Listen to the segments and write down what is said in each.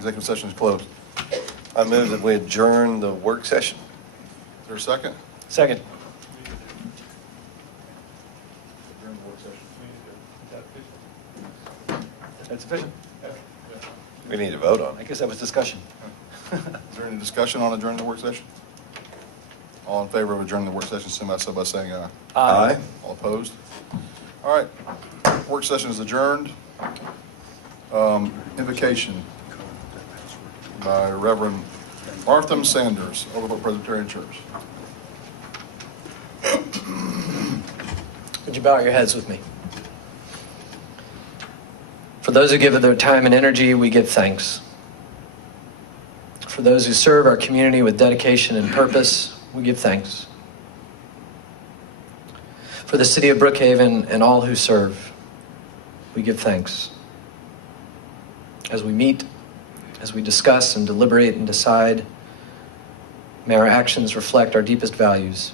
Executive session is closed. I move that we adjourn the work session. Is there a second? Second. Adjourn the work session. That's official. We need to vote on it. I guess that was discussion. Is there any discussion on adjourning the work session? All in favor of adjourning the work session, signify so by saying aye. Aye. All opposed? All right, work session is adjourned. Invocation by Reverend Artham Sanders, Overlook Presbyterian Church. Would you bow your heads with me? For those who give of their time and energy, we give thanks. For those who serve our community with dedication and purpose, we give thanks. For the city of Brookhaven and all who serve, we give thanks. As we meet, as we discuss and deliberate and decide, may our actions reflect our deepest values,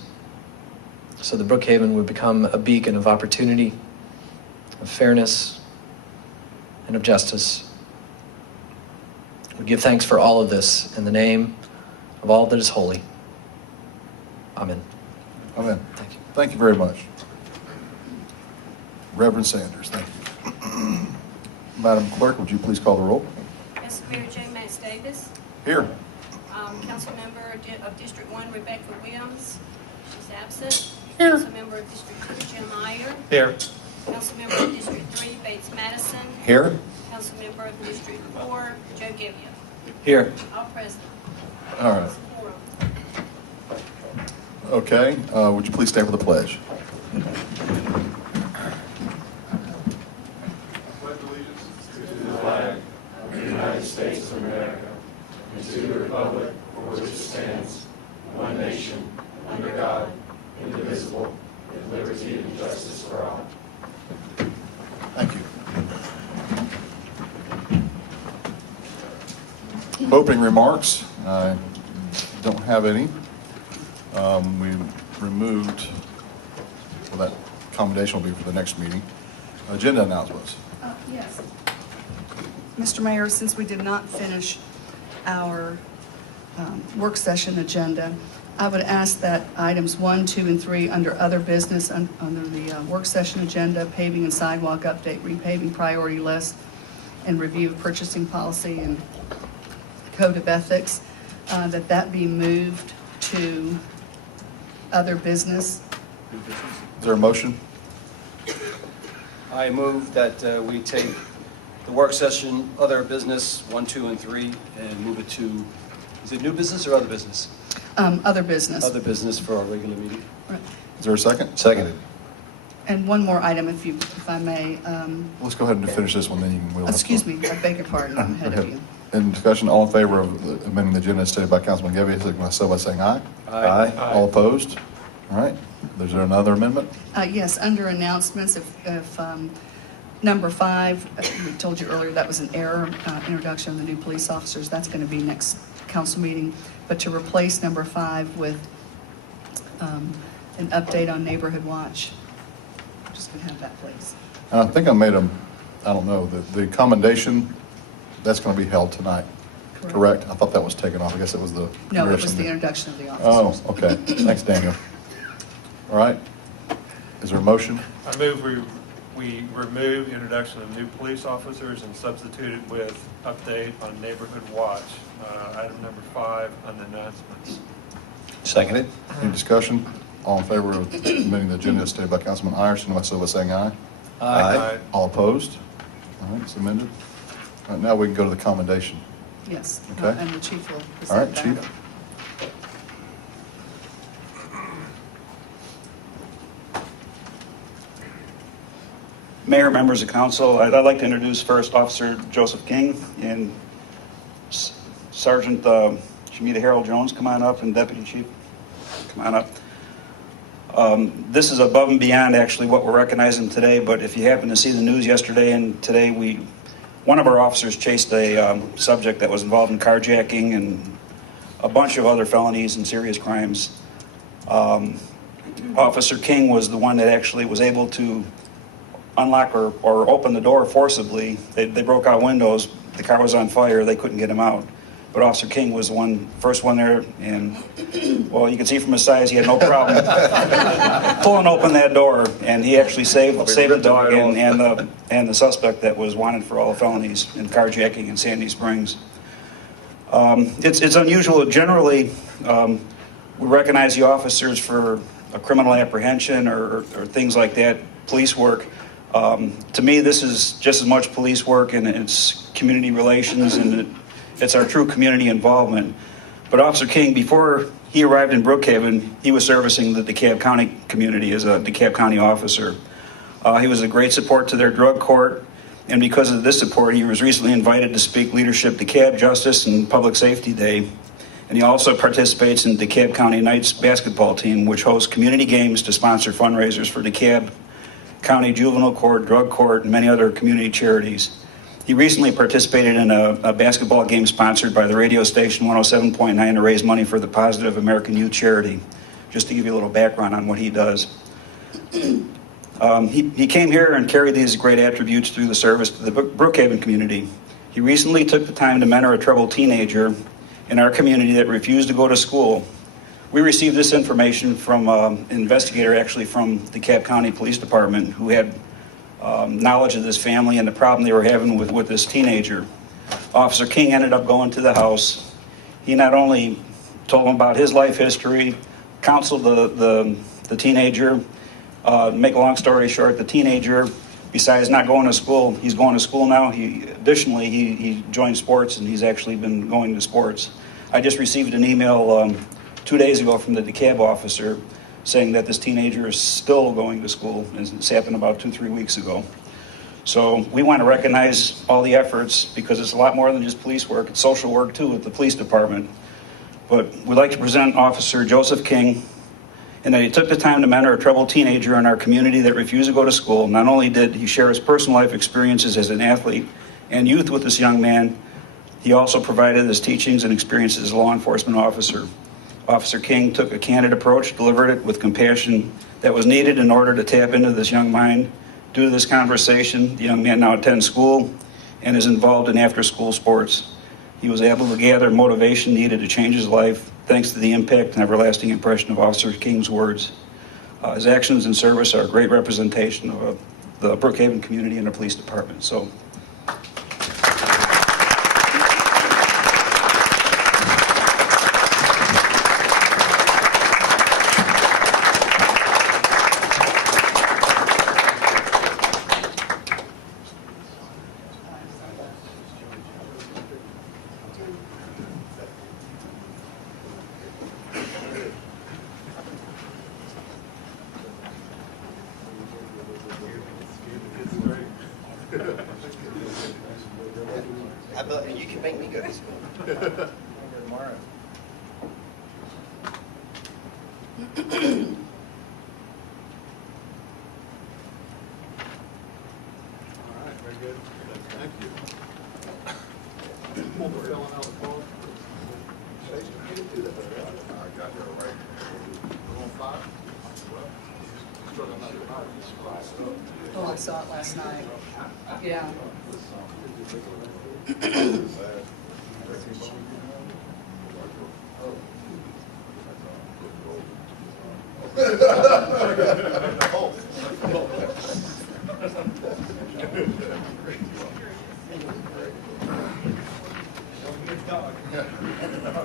so that Brookhaven would become a beacon of opportunity, of fairness, and of justice. We give thanks for all of this in the name of all that is holy. Amen. Amen. Thank you. Thank you very much. Reverend Sanders, thank you. Madam Clerk, would you please call the roll? Yes, Mayor J. Max Davis. Here. Councilmember of District 1, Rebecca Williams. She's absent. Here. Councilmember of District 2, Jim Meyer. Here. Councilmember of District 3, Bates Madison. Here. Councilmember of District 4, Joe Gebbia. Here. All present. All right. Okay, would you please stand for the pledge? Thank you. Opening remarks, I don't have any. We removed, well, that accommodation will be for the next meeting. Agenda announcements. Yes. Mr. Mayor, since we did not finish our work session agenda, I would ask that items 1, 2, and 3 under other business, under the work session agenda, paving and sidewalk update, repaving priority list, and review of purchasing policy and code of ethics, that be moved to other business. Is there a motion? I move that we take the work session, other business, 1, 2, and 3, and move it to, is it new business or other business? Other business. Other business for our regular meeting. Right. Is there a second? Seconded. And one more item, if I may. Let's go ahead and finish this one, then you can. Excuse me, I beg your pardon, I'm ahead of you. In discussion, all in favor of amending the agenda as stated by Councilman Gebbia, signify so by saying aye. Aye. All opposed? All right. Is there another amendment? Yes, under announcements, if number 5, we told you earlier that was an error, introduction of the new police officers, that's going to be next council meeting. But to replace number 5 with an update on Neighborhood Watch, I'm just going to have that, please. And I think I made them, I don't know, the commendation, that's going to be held tonight, correct? I thought that was taken off. I guess it was the. No, it was the introduction of the Oh, officers. okay. Thanks, Daniel. All right. Is there a motion? I move we remove introduction of new police officers and substitute it with update on Neighborhood Watch, item number 5 on the announcements. Seconded. Any discussion? All in favor of amending the agenda as stated by Councilman Iyer, signify so by saying aye. Aye. All opposed? All right, it's amended. All right, now we can go to the commendation. Yes, Okay. and the chief will All right, present that. Chief. Mayor, members of council, I'd like to introduce first Officer Joseph King and Sergeant Shamita Harold Jones. Come on up, and Deputy Chief, come on up. This is above and beyond actually what we're recognizing today, but if you happen to see the news yesterday and today, one of our officers chased a subject that was involved in carjacking and a bunch of other felonies and serious crimes. Officer King was the one that actually was able to unlock or open the door forcibly. They broke out windows. The car was on fire. They couldn't get him out. But Officer King was the first one there, and, well, you can see from his size, he had no problem pulling open that door, and he actually saved the dog and the suspect that was wanted for all the felonies in carjacking in Sandy Springs. It's unusual. Generally, we recognize the officers for a criminal apprehension or things like that, police work. To me, this is just as much police work, and it's community relations, and it's our true community involvement. But Officer King, before he arrived in Brookhaven, he was servicing the DeKalb County community as a DeKalb County officer. He was a great support to their drug court, and because of this support, he was recently invited to speak Leadership DeKalb Justice and Public Safety Day. And he also participates in DeKalb County Knights basketball team, which hosts community games to sponsor fundraisers for DeKalb County Juvenile Court, Drug Court, and many other community charities. He recently participated in a basketball game sponsored by the radio station 107.9 to raise money for the Positive American Youth Charity, just to give you a little background on what he does. He came here and carried these great attributes through the service to the Brookhaven community. He recently took the time to mentor a troubled teenager in our community that refused to go to school. We received this information from an investigator actually from the DeKalb County Police Department who had knowledge of this family and the problem they were having with this teenager. Officer King ended up going to the house. He not only told him about his life history, counseled the teenager. Make a long story short, the teenager, besides not going to school, he's going to school now. Additionally, he joined sports, and he's actually been going to sports. I just received an email 2 days ago from the DeKalb officer saying that this teenager is still going to school, and it's happened about 2-3 weeks ago. So we want to recognize all the efforts because it's a lot more than just police work. It's social work too with the police department. But we'd like to present Officer Joseph King, and that he took the time to mentor a troubled teenager in our community that refused to go to school. Not only did he share his personal life experiences as an athlete and youth with this young man, he also provided his teachings and experiences as a law enforcement officer. Officer King took a candid approach, delivered it with compassion that was needed in order to tap into this young mind. Due to this conversation, the young man now attends school and is involved in after-school sports. He was able to gather motivation needed to change his life thanks to the impact and everlasting impression of Officer King's words. His actions and service are a great representation of the Brookhaven community and the police department. So. You can make me go to school. Tomorrow. All right, very good. Thank you. We're filling out the form. I got that right. We're on 5? Oh, I saw it last night. Yeah.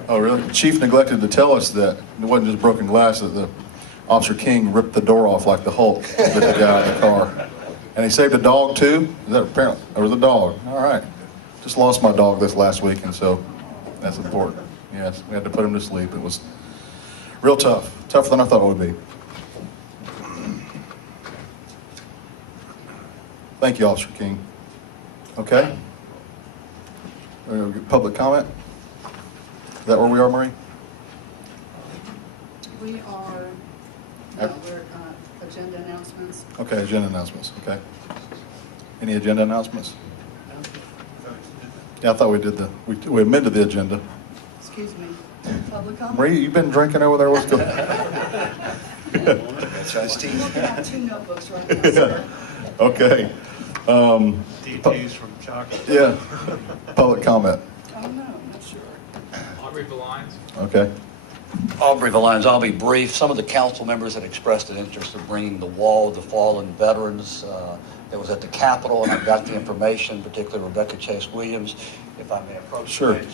Oh, really? Chief neglected to tell us that it wasn't just broken glass, that the Officer King ripped the door off like the Hulk with the guy in the car. And he saved a dog too? Is that apparently? Or the dog? All right. Just lost my dog this last week, and so that's important. Yes, we had to put him to sleep. It was real tough. Tougher than I thought it would be. Thank you, Officer King. Okay. We're going to get public comment. Is that where we are, Marie? We are, we're agenda announcements. Okay, agenda announcements. Okay. Any agenda announcements? Yeah, I thought we did we amended the agenda. Excuse me. Public comment? Marie, you been drinking over there? What's going on? That's iced tea. I'm looking at 2 notebooks right now, sir. Okay. DTs from chocolate. Yeah. Public comment. Oh, no, not sure. Aubrey Valines. Okay. Aubrey Valines, I'll be brief. Some of the council members had expressed an interest in bringing the wall of the fallen veterans that was at the Capitol, and I've got the information, particularly Rebecca Chase Williams. If I may approach Sure. the bench,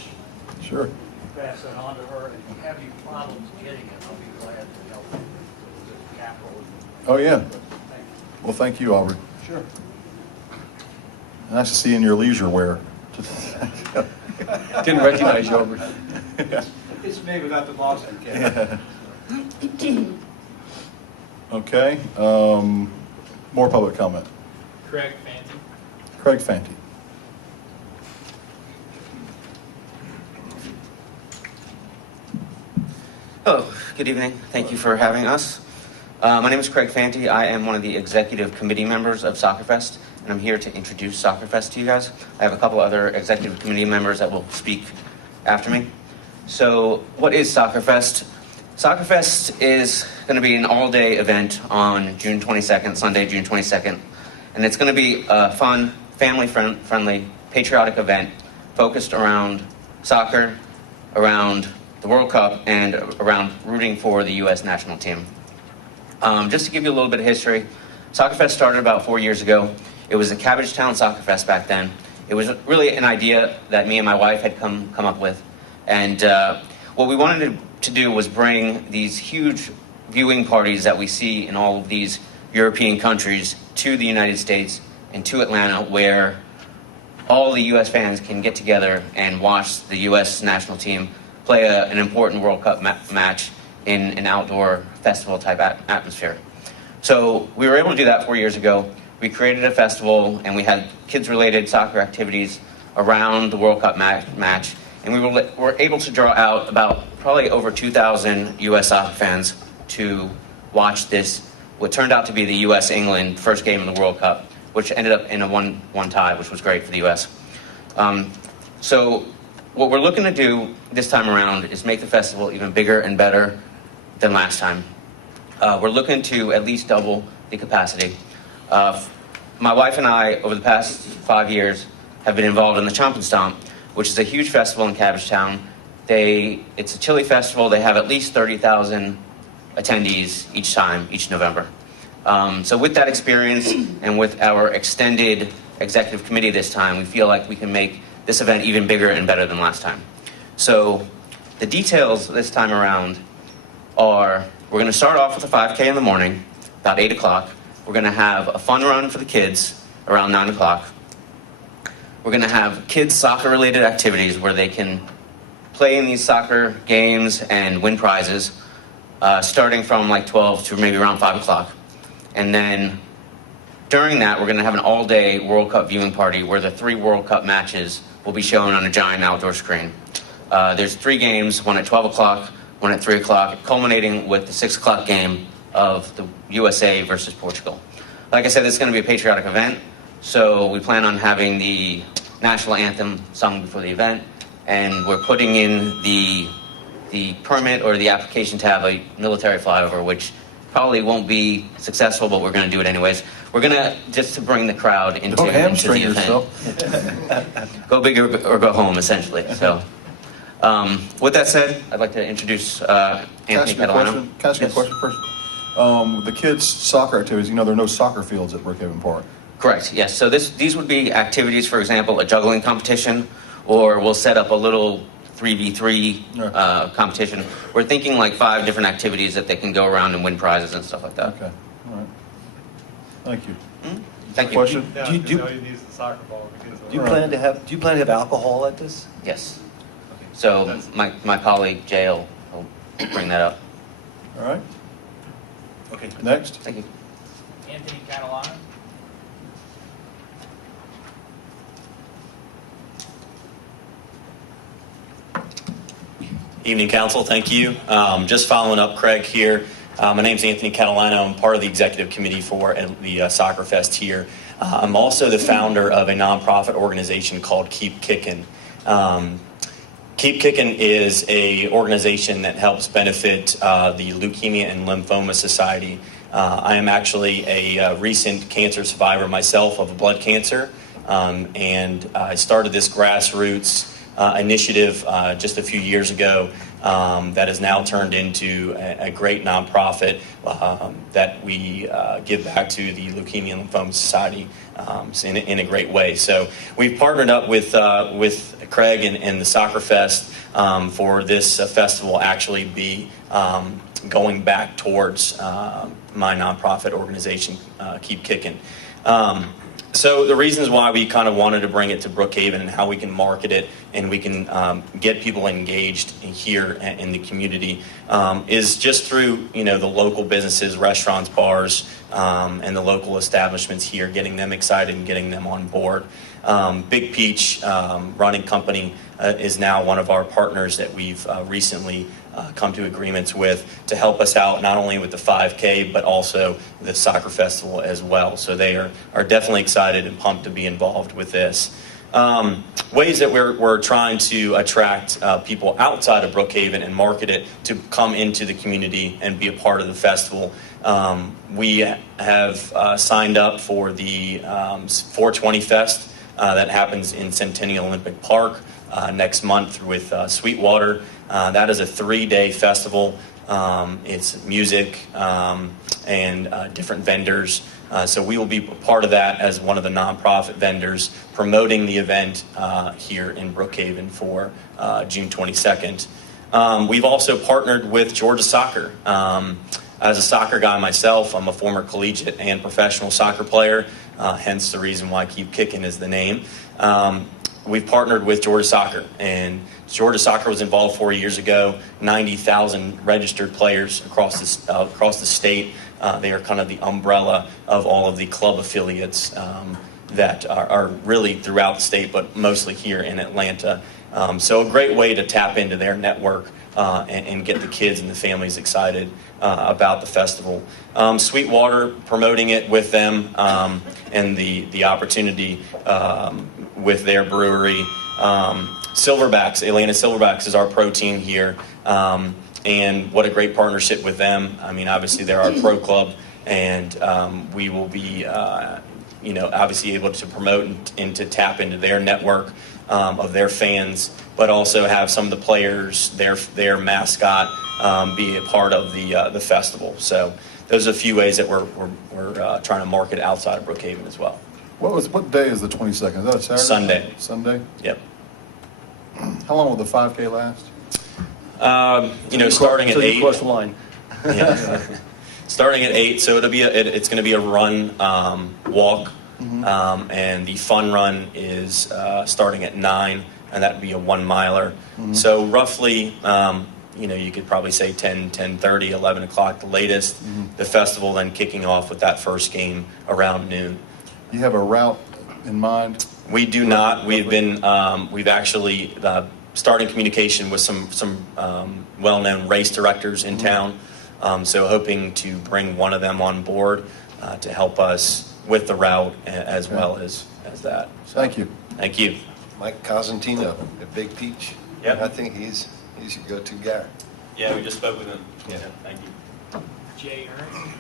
Sure. pass that on to her. If you have any problems getting it, I'll be glad to help you. It was at the Capitol. Oh, yeah. Thank you. Well, thank you, Aubrey. Sure. Nice to see you in your leisure wear. Didn't recognize you, Aubrey. It's me without the boss and Ken. Okay. More public comment. Craig Fanti. Craig Fanti. Hello, good evening. Thank you for having us. My name is Craig Fanti. I am one of the executive committee members of Soccerfest, and I'm here to introduce Soccerfest to you guys. I have a couple other executive committee members that will speak after me. So, what is Soccerfest? Soccerfest is going to be an all-day event on June 22nd, Sunday, June 22nd, and it's going to be a fun, family-friendly, patriotic event focused around soccer, around the World Cup, and around rooting for the U.S. national team. Just to give you a little bit of history, Soccerfest started about 4 years ago. It was a Cabbagetown Soccerfest back then. It was really an idea that me and my wife had come up with. And what we wanted to do was bring these huge viewing parties that we see in all of these European countries to the United States and to Atlanta, where all the U.S. fans can get together and watch the U.S. national team play an important World Cup match in an outdoor festival type atmosphere. So we were able to do that 4 years ago. We created a festival and we had kids related soccer activities around the World Cup match. And we were able to draw out about probably over 2,000 U.S. soccer fans to watch this, what turned out to be the U.S.-England first game of the World Cup, which ended up in a 1-1 tie, which was great for the U.S. So what we're looking to do this time around is make the festival even bigger and better than last time. We're looking to at least double the capacity. My wife and I, over the past 5 years, have been involved in the Chomp and Stomp, which is a huge festival in Cabbagetown. It's a chili festival. They have at least 30,000 attendees each November. So with that experience and with our extended executive committee this time, we feel like we can make this event even bigger and better than last time. So the details this time around are, we're going to start off with a 5K in the morning, about 8 o'clock. We're going to have a fun run for the kids around 9 o'clock. We're going to have kids soccer-related activities where they can play in these soccer games and win prizes, starting from like 12 to maybe around 5 o'clock. And then during that, we're going to have an all-day World Cup viewing party where the 3 World Cup matches will be shown on a giant outdoor screen. There's 3 games, one at 12 o'clock, one at 3 o'clock, culminating with the 6 o'clock game of the USA versus Portugal. Like I said, this is going to be a patriotic event, so we plan on having the national anthem sung before the event, and we're putting in the permit or the application to have a military flyover, which probably won't be successful, but we're going to do it anyways. We're going to, just to bring the crowd into Don't hamstring the event. yourself. Go big or go home, essentially. So, with that said, I'd like to introduce Anthony Can I ask you a Catalano. question? Can I ask you a question first? The kids' soccer activities, there are no soccer fields at Brookhaven Park. Correct, yes. So these would be activities, for example, a juggling competition, or we'll set up a little 3v3 competition. We're thinking like 5 different activities that they can go around and win prizes and stuff like that. Okay, all right. Thank you. Thank you. Question? Now, Do you- you know he needs the soccer ball because of Do you plan to have alcohol at this? Yes. So my colleague Jay will bring that up. All right, Okay. next. Thank you. Anthony Catalano. Evening, Council. Thank you. Just following up, Craig here. My name's Anthony Catalano. I'm part of the executive committee for the Soccer Fest here. I'm also the founder of a nonprofit organization called Keep Kickin'. Keep Kickin' is a organization that helps benefit the Leukemia and Lymphoma Society. I am actually a recent cancer survivor myself of blood cancer, and I started this grassroots initiative just a few years ago that has now turned into a great nonprofit that we give back to the Leukemia and Lymphoma Society in a great way. So we've partnered up with Craig and the Soccer Fest for this festival actually be going back towards my nonprofit organization, Keep Kicking. So the reasons why we kind of wanted to bring it to Brookhaven and how we can market it and we can get people engaged here in the community is just through, the local businesses, restaurants, bars, and the local establishments here, getting them excited and getting them on board. Big Peach Running Company is now one of our partners that we've recently come to agreements with to help us out not only with the 5K but also the soccer festival as well. So they are definitely excited and pumped to be involved with this. Ways that we're trying to attract people outside of Brookhaven and market it to come into the community and be a part of the festival. We have signed up for the 420 Fest that happens in Centennial Olympic Park next month with Sweetwater. That is a 3-day festival. It's music and different vendors. So we will be part of that as one of the nonprofit vendors promoting the event here in Brookhaven for June 22nd. We've also partnered with Georgia Soccer. As a soccer guy myself, I'm a former collegiate and professional soccer player, hence the reason why Keep Kicking is the name. We've partnered with Georgia Soccer, and Georgia Soccer was involved 4 years ago. 90,000 registered players across the state. They are kind of the umbrella of all of the club affiliates that are really throughout the state, but mostly here in Atlanta. So a great way to tap into their network and get the kids and the families excited about the festival. Sweetwater, promoting it with them and the opportunity with their brewery. Silverbacks, Atlanta Silverbacks is our pro team here. And what a great partnership with them. I mean, obviously they're our pro club, and we will be, obviously able to promote and to tap into their network of their fans, but also have some of the players, their mascot, be a part of the festival. So those are a few ways that we're trying to market outside of Brookhaven as well. What day is the 22nd? Is that a Saturday? Sunday. Sunday? Yep. How long will the 5K last? Starting at 8. Cross the line. Yeah. Starting at 8, so it's going to be a run, walk, and the fun run is starting at 9, and that would be a 1 miler. So roughly, you could probably say 10:30, 11 o'clock the latest. The festival then kicking off with that first game around noon. You have a route in mind? We do not. We've actually starting communication with some well-known race directors in town. So hoping to bring one of them on board to help us with the route as well as that. So, Thank you. Thank you. Mike Cosentino at Big Peach. Yep. I think he's your go-to guy. Yeah, we just spoke with him. Yeah. Thank you. Jay Ernst.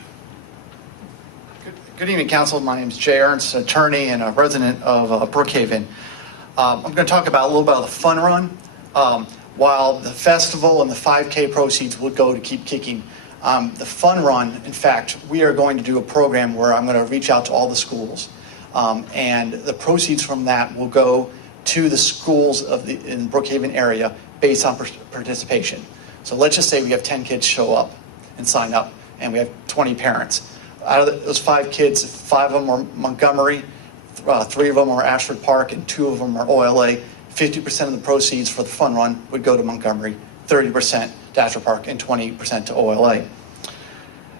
Good evening, Council. My name is Jay Ernst, attorney and a resident of Brookhaven. I'm going to talk about a little bit of the fun run. While the festival and the 5K proceeds would go to Keep Kicking, the fun run, in fact, we are going to do a program where I'm going to reach out to all the schools, and the proceeds from that will go to the schools in Brookhaven area based on participation. So let's just say we have 10 kids show up and sign up, and we have 20 parents. Out of those 5 kids, 5 of them are Montgomery, 3 of them are Ashford Park, and 2 of them are OLA. 50% of the proceeds for the fun run would go to Montgomery, 30% to Ashford Park, and 20% to OLA.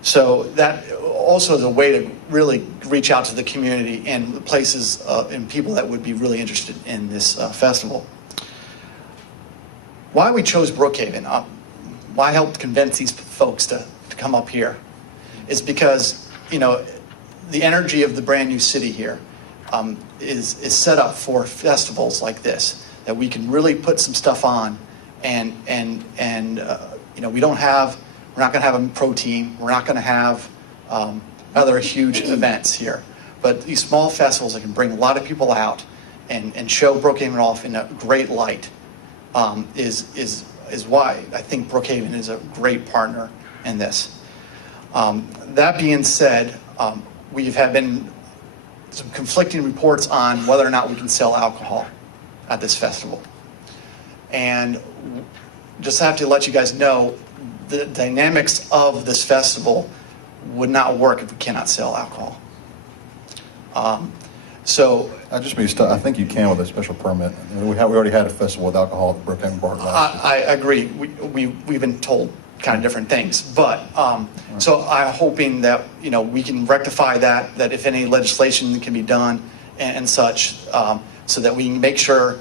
So that also is a way to really reach out to the community and the places and people that would be really interested in this festival. Why we chose Brookhaven, why I helped convince these folks to come up here, is because the energy of the brand new city here is set up for festivals like this, that we can really put some stuff on, and we're not going to have a pro team, we're not going to have other huge events here. But these small festivals that can bring a lot of people out and show Brookhaven off in a great light is why I think Brookhaven is a great partner in this. That being said, we've had been some conflicting reports on whether or not we can sell alcohol at this festival. And just have to let you guys know, the dynamics of this festival would not work if we cannot sell alcohol. So I just mean, I think you can with a special permit. I mean, we already had a festival with alcohol at the Brookhaven Park last year. I agree. We've been told kind of different things, but so I'm hoping that we can rectify that if any legislation can be done and such, so that we can make sure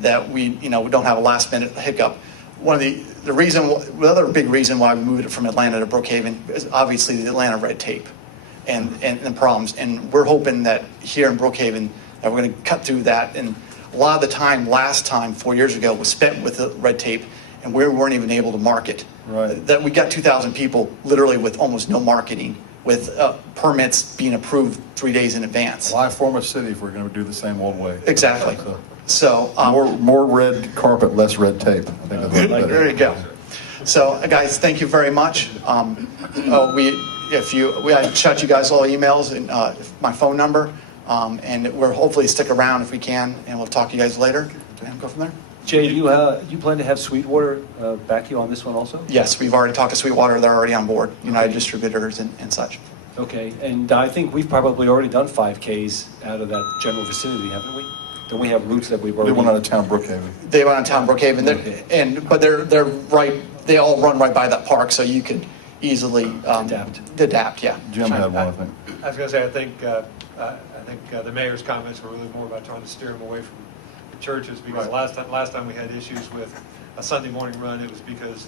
that we don't have a last minute hiccup. One of the other big reason why we moved it from Atlanta to Brookhaven is obviously the Atlanta red tape and the problems, and we're hoping that here in Brookhaven that we're going to cut through that. And a lot of the time last time 4 years ago was spent with the red tape, and we weren't even able to market. Right. That we got 2,000 people literally with almost no marketing, with permits being approved 3 days in advance. Why form a city if we're going to do the same old way? Exactly. So more red carpet, less red tape. I think that's better. there you go. So guys, thank you very much. I shot you guys all emails and my phone number, and we'll hopefully stick around if we can, and we'll talk to you guys later and go from there. Jay, do you plan to have Sweetwater back you on this one also? Yes, we've already talked to Sweetwater. They're already on board, United Distributors and such. Okay, and I think we've probably already done 5Ks out of that general vicinity, haven't we? Don't we have routes that we've already... They went out of town Brookhaven. They went out of town Brookhaven, Okay. but they're right. They all run right by that park, so you could easily adapt. Yeah. Jim had one, I think. I was going to say, I think the mayor's comments were really more about trying to steer them away from the churches, because Right. last time we had issues with a Sunday morning run, it was because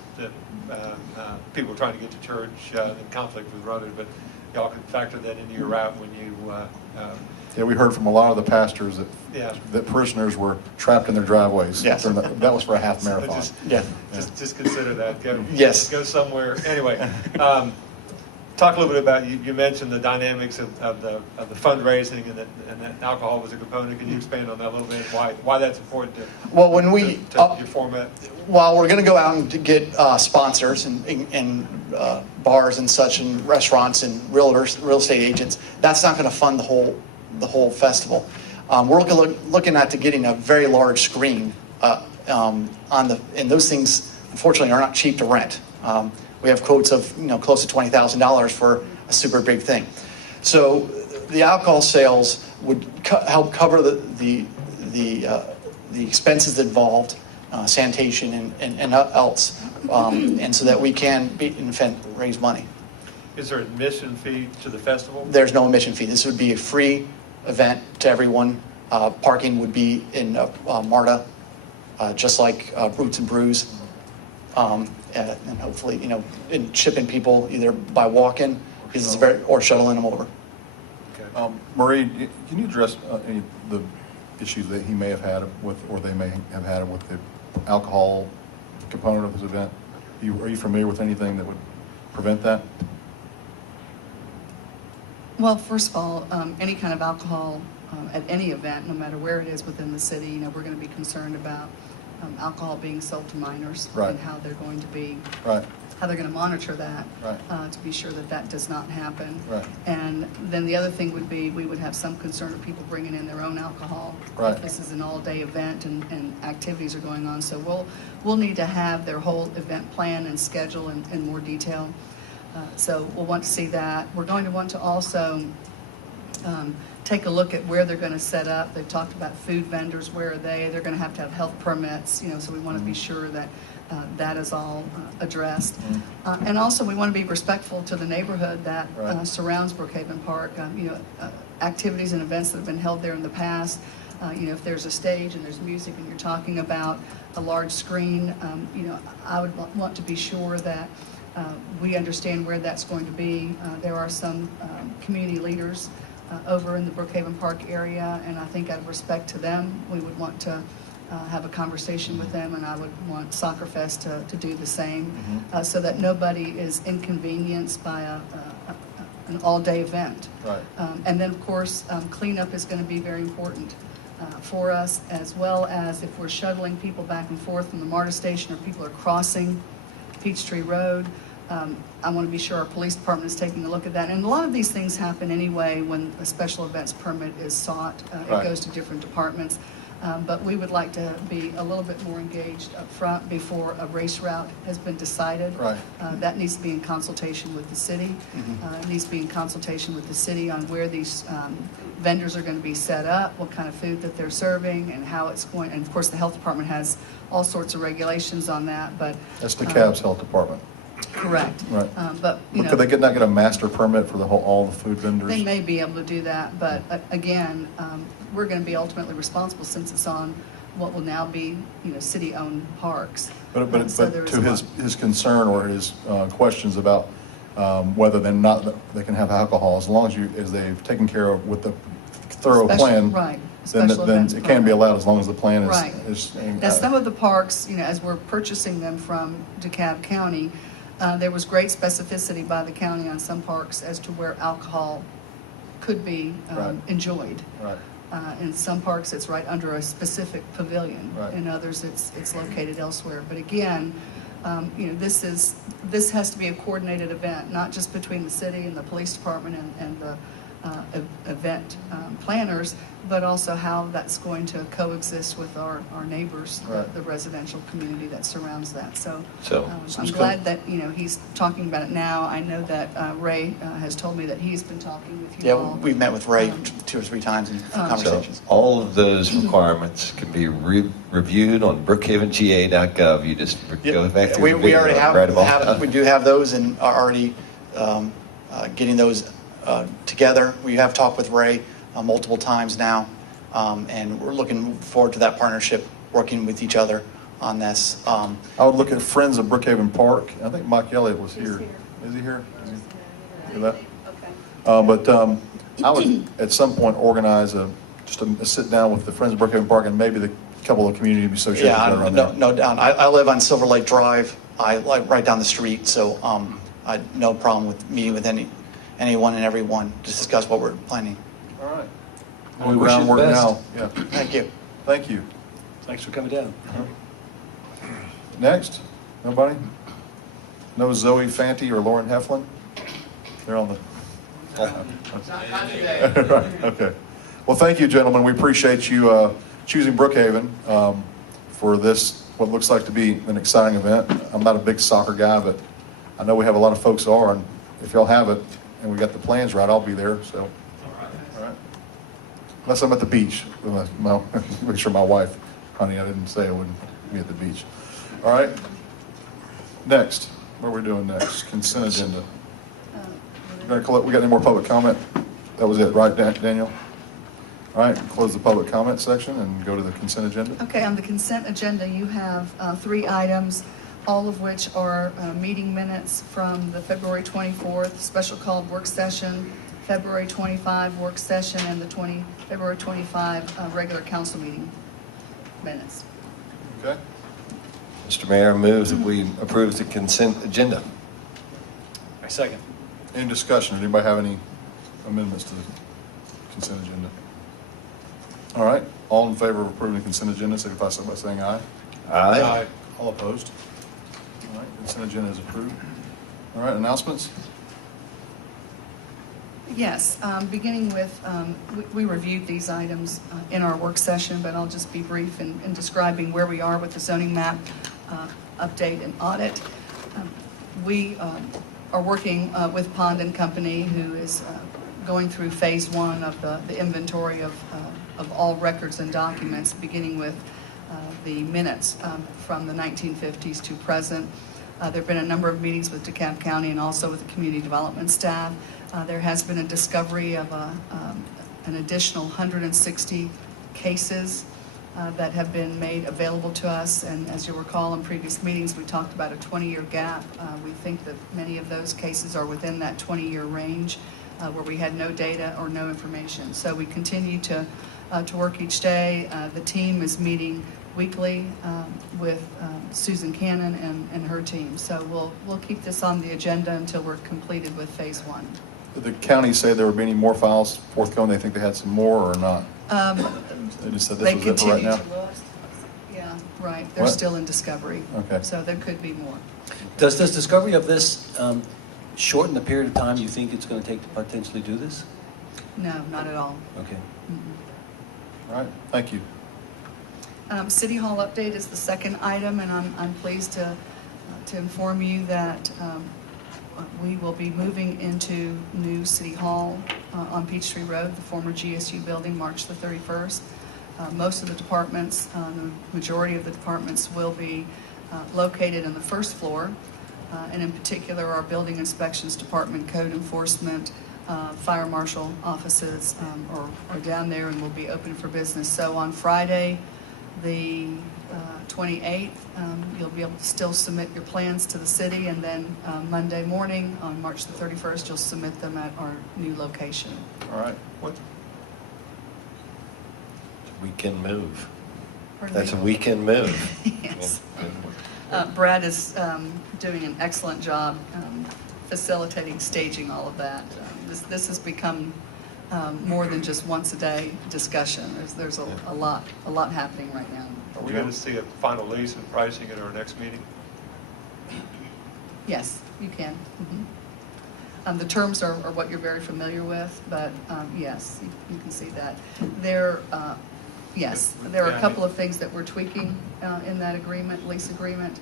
people were trying to get to church in conflict with others, but y'all could factor that into your route when you... Yeah, we heard from a lot of the pastors Yeah. that parishioners were trapped in their driveways. Yes. That was for a half marathon. Just consider that. Go somewhere. Anyway, talk a little bit about, you mentioned the dynamics of the fundraising and that alcohol was a component. Can you expand on that a little bit? Why that's important to, Well, when we to your format? Well, we're going to go out and to get sponsors and bars and such, and restaurants and real estate agents. That's not going to fund the whole festival. We're looking at getting a very large screen and those things unfortunately are not cheap to rent. We have quotes of close to $20,000 for a super big thing. So the alcohol sales would help cover the expenses involved, sanitation and else, and so that we can raise money. Is there an admission fee to the festival? There's no admission fee. This would be a free event to everyone. Parking would be in MARTA, just like Roots and Brews. And hopefully, in shipping people either by walk-in or shuttling them over. Okay. Marie, can you address any of the issues that he may have had with, or they may have had with the alcohol component of this event? Are you familiar with anything that would prevent that? Well, first of all, any kind of alcohol at any event, no matter where it is within the city, we're going to be concerned about alcohol being sold to minors. Right. And how they're going to be, Right. how they're going to monitor that. Right. To be sure that does not happen. Right. And then the other thing would be, we would have some concern of people bringing in their own alcohol. Right. This is an all-day event and activities are going on, so we'll need to have their whole event plan and schedule in more detail. So we'll want to see that. We're going to want to also take a look at where they're going to set up. They've talked about food vendors. Where are they? They're going to have health permits, so we want to be sure that that is all addressed. And also we want to be respectful to the neighborhood that surrounds Brookhaven Park. Activities and events that have been held there in the past. If there's a stage and there's music and you're talking about a large screen, I would want to be sure that we understand where that's going to be. There are some community leaders over in the Brookhaven Park area, and I think out of respect to them, we would want to have a conversation with them, and I would want Soccerfest to do the same, so that nobody is inconvenienced by an all-day event. Right. And then, of course, cleanup is going to be very important for us, as well as if we're shuttling people back and forth from the MARTA station or people are crossing Peachtree Road. I want to be sure our police department is taking a look at that. And a lot of these things happen anyway when a special events permit is sought. Right. It goes to different departments. But we would like to be a little bit more engaged up front before a race route has been decided. Right. That needs to be in consultation with the city. It needs to be in consultation with the city on where these vendors are going to be set up, what kind of food that they're serving, and how it's going. And of course, the health department has all sorts of regulations on that. But That's the CAB's health department. correct. Right. But you know, Could they not get a master permit for all the food vendors? they may be able to do that, but again, we're going to be ultimately responsible since it's on what will now be, city-owned parks. But So there is to a lot. his concern or his questions about whether they can have alcohol, as long as they've taken care of with the thorough Special- plan, right, then special then events it can be permit. allowed as long as the plan Right. is. Now, some of the parks, as we're purchasing them from DeKalb County, there was great specificity by the county on some parks as to where alcohol could be Right. enjoyed. Right. In some parks, it's right under a specific pavilion. Right. In others, it's located elsewhere. But again, this has to be a coordinated event, not just between the city and the police department and the event planners, but also how that's going to coexist with our neighbors, Right. the residential community that surrounds that. So So- I'm glad that, he's talking about it now. I know that Ray has told me that he's been talking with you Yeah, all. we've met with Ray Um, 2 or 3 times in So conversations. all of those requirements can be reviewed on brookhavenga.gov. You just go back to We the video already and write them all. we do have those and are already getting those together. We have talked with Ray multiple times now, and we're looking forward to that partnership, working with each other on this. I would look at Friends of Brookhaven Park. I think Mike Elliott was here. Is he here? Hear that? But I would, at some point, organize just a sit down with the Friends of Brookhaven Park and maybe the couple of community associations that are on there. No doubt. I live on Silver Lake Drive. I live right down the street, so I no problem with meeting with anyone and everyone to discuss what we're planning. All right. Well, we Doing wish you the groundwork best. now. Yeah. Thank you. Thank you. Thanks for coming down. Next? Nobody? No Zoe Fanti or Lauren Heflin? They're on the... Right, okay. Well, thank you, gentlemen. We appreciate you choosing Brookhaven for this, what looks like to be an exciting event. I'm not a big soccer guy, but I know we have a lot of folks who are, and if y'all have it and we got the plans right, I'll be there, so. All right. Unless I'm at the beach. Make sure my wife, honey, I didn't say I wouldn't be at the beach. All right. Next. What are we doing next? Consent agenda. We got any more public comment? That was it, right, Daniel? All right, close the public comment section and go to the consent agenda. Okay, on the consent agenda, you have 3 items, all of which are meeting minutes from the February 24th special called work session, February 25 work session, and the February 25 regular council meeting minutes. Okay. Mr. Mayor, I move that we approve the consent agenda. I second. Any discussion? Anybody have any amendments to the consent agenda? All right, all in favor of approving the consent agenda, signify so by saying aye. Aye. All opposed? All right, consent agenda is approved. All right, announcements? Yes, beginning with, we reviewed these items in our work session, but I'll just be brief in describing where we are with the zoning map update and audit. We are working with Pond and Company, who is going through phase 1 of the inventory of all records and documents, beginning with the minutes from the 1950s to present. There have been a number of meetings with DeKalb County and also with the community development staff. There has been a discovery of an additional 160 cases that have been made available to us. And as you'll recall in previous meetings, we talked about a 20-year gap. We think that many of those cases are within that 20-year range where we had no data or no information. So we continue to work each day. The team is meeting weekly with Susan Cannon and her team. So we'll keep this on the agenda until we're completed with phase 1. Did the county say there would be any more files forthcoming? They think they had some more or not? They just said They this was it for right continue now? to look. Yeah, right. They're What? still in discovery. Okay. So there could be more. Does this discovery of this shorten the period of time you think it's going to take to potentially do this? No, not at all. Okay. All right, thank you. City Hall update is the second item, and I'm pleased to inform you that we will be moving into new City Hall on Peachtree Road, the former GSU building, March the 31st. Most of the departments, the majority of the departments will be located in the first floor, and in particular our building inspections department, code enforcement, fire marshal offices are down there and will be open for business. So on Friday, the 28th, you'll be able to still submit your plans to the city, and then Monday morning, on March the 31st, you'll submit them at our new location. All right. Weekend move. Pardon That's a me? weekend move. Yes. Brad is doing an excellent job facilitating, staging all of that. This has become more than just once a day discussion. There's a lot happening right now. Are we going to see a final lease and pricing at our next meeting? Yes, you can. The terms are what you're very familiar with, but yes, you can see that. There are a couple of things that we're tweaking in that agreement, lease agreement.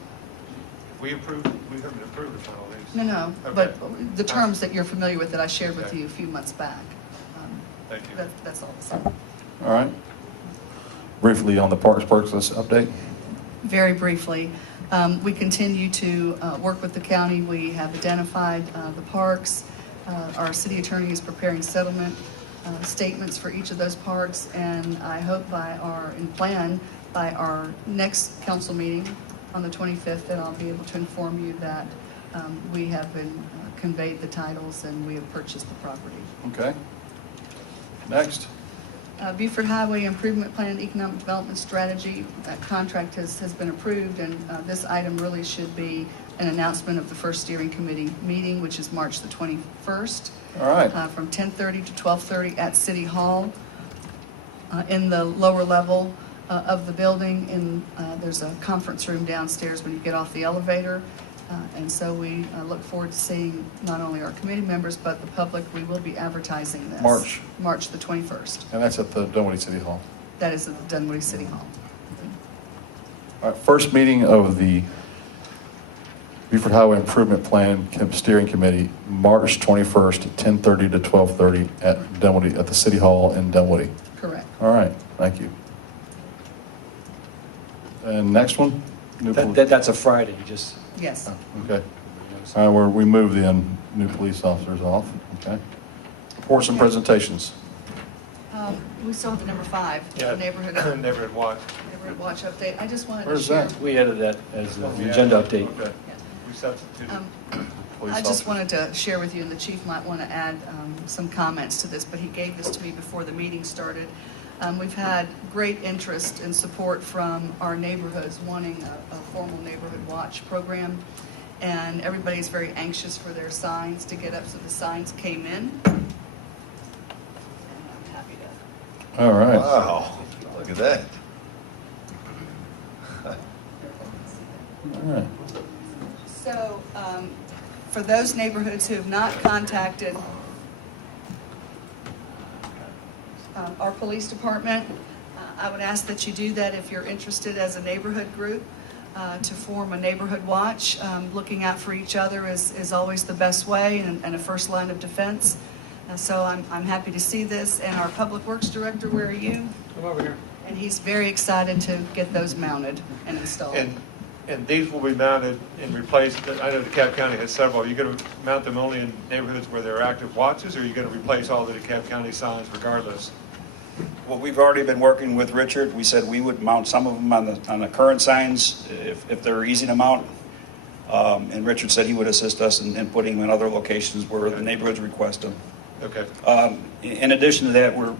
We haven't approved the final lease. No, Okay. but the terms that you're familiar with that I shared with you a few months back. Thank you. That's all the same. All right. Briefly on the Parks Perks update. Very briefly, we continue to work with the county. We have identified the parks. Our city attorney is preparing settlement statements for each of those parks, and I hope by our next council meeting on the 25th that I'll be able to inform you that we have been conveyed the titles and we have purchased the property. Okay. Next. Beaufort Highway Improvement Plan Economic Development Strategy, that contract has been approved, and this item really should be an announcement of the first steering committee meeting, which is March the 21st. All right. From 10:30 to 12:30 at City Hall. In the lower level of the building, there's a conference room downstairs when you get off the elevator. And so we look forward to seeing not only our committee members, but the public. We will be advertising this. March the 21st. And that's at the Dunwoody City Hall. That is at the Dunwoody City Hall. All right, first meeting of the Beaufort Highway Improvement Plan Steering Committee, March 21st at 10:30 to 12:30 at Dunwoody, at the City Hall in Dunwoody. Correct. All right, thank you. And next one? That's a Friday, just. Yes. Okay. All right, we move the new police officers off, okay? Reports and presentations. We still have the number 5, Yeah. the neighborhood Watch. watch update. I just wanted to Where's share. that? We added that as the agenda update. Okay. We substituted. Police I just officers. wanted to share with you, and the chief might want to add some comments to this, but he gave this to me before the meeting started. We've had great interest and support from our neighborhoods wanting a formal neighborhood watch program, and everybody's very anxious for their signs to get up, so the signs came in. And I'm happy to. All right. Wow, look at that. All right. So, for those neighborhoods who have not contacted our police department, I would ask that you do that if you're interested as a neighborhood group, to form a neighborhood watch. Looking out for each other is always the best way and a first line of defense. So I'm happy to see this. And our Public Works Director, where are you? Come over here. And he's very excited to get those mounted and installed. And these will be mounted and replaced. I know DeKalb County has several. Are you going to mount them only in neighborhoods where there are active watches, or are you going to replace all the DeKalb County signs regardless? Well, we've already been working with Richard. We said we would mount some of them on the current signs if they're easy to mount. And Richard said he would assist us in putting them in other locations where the neighborhoods request them. Okay. In addition to that, we're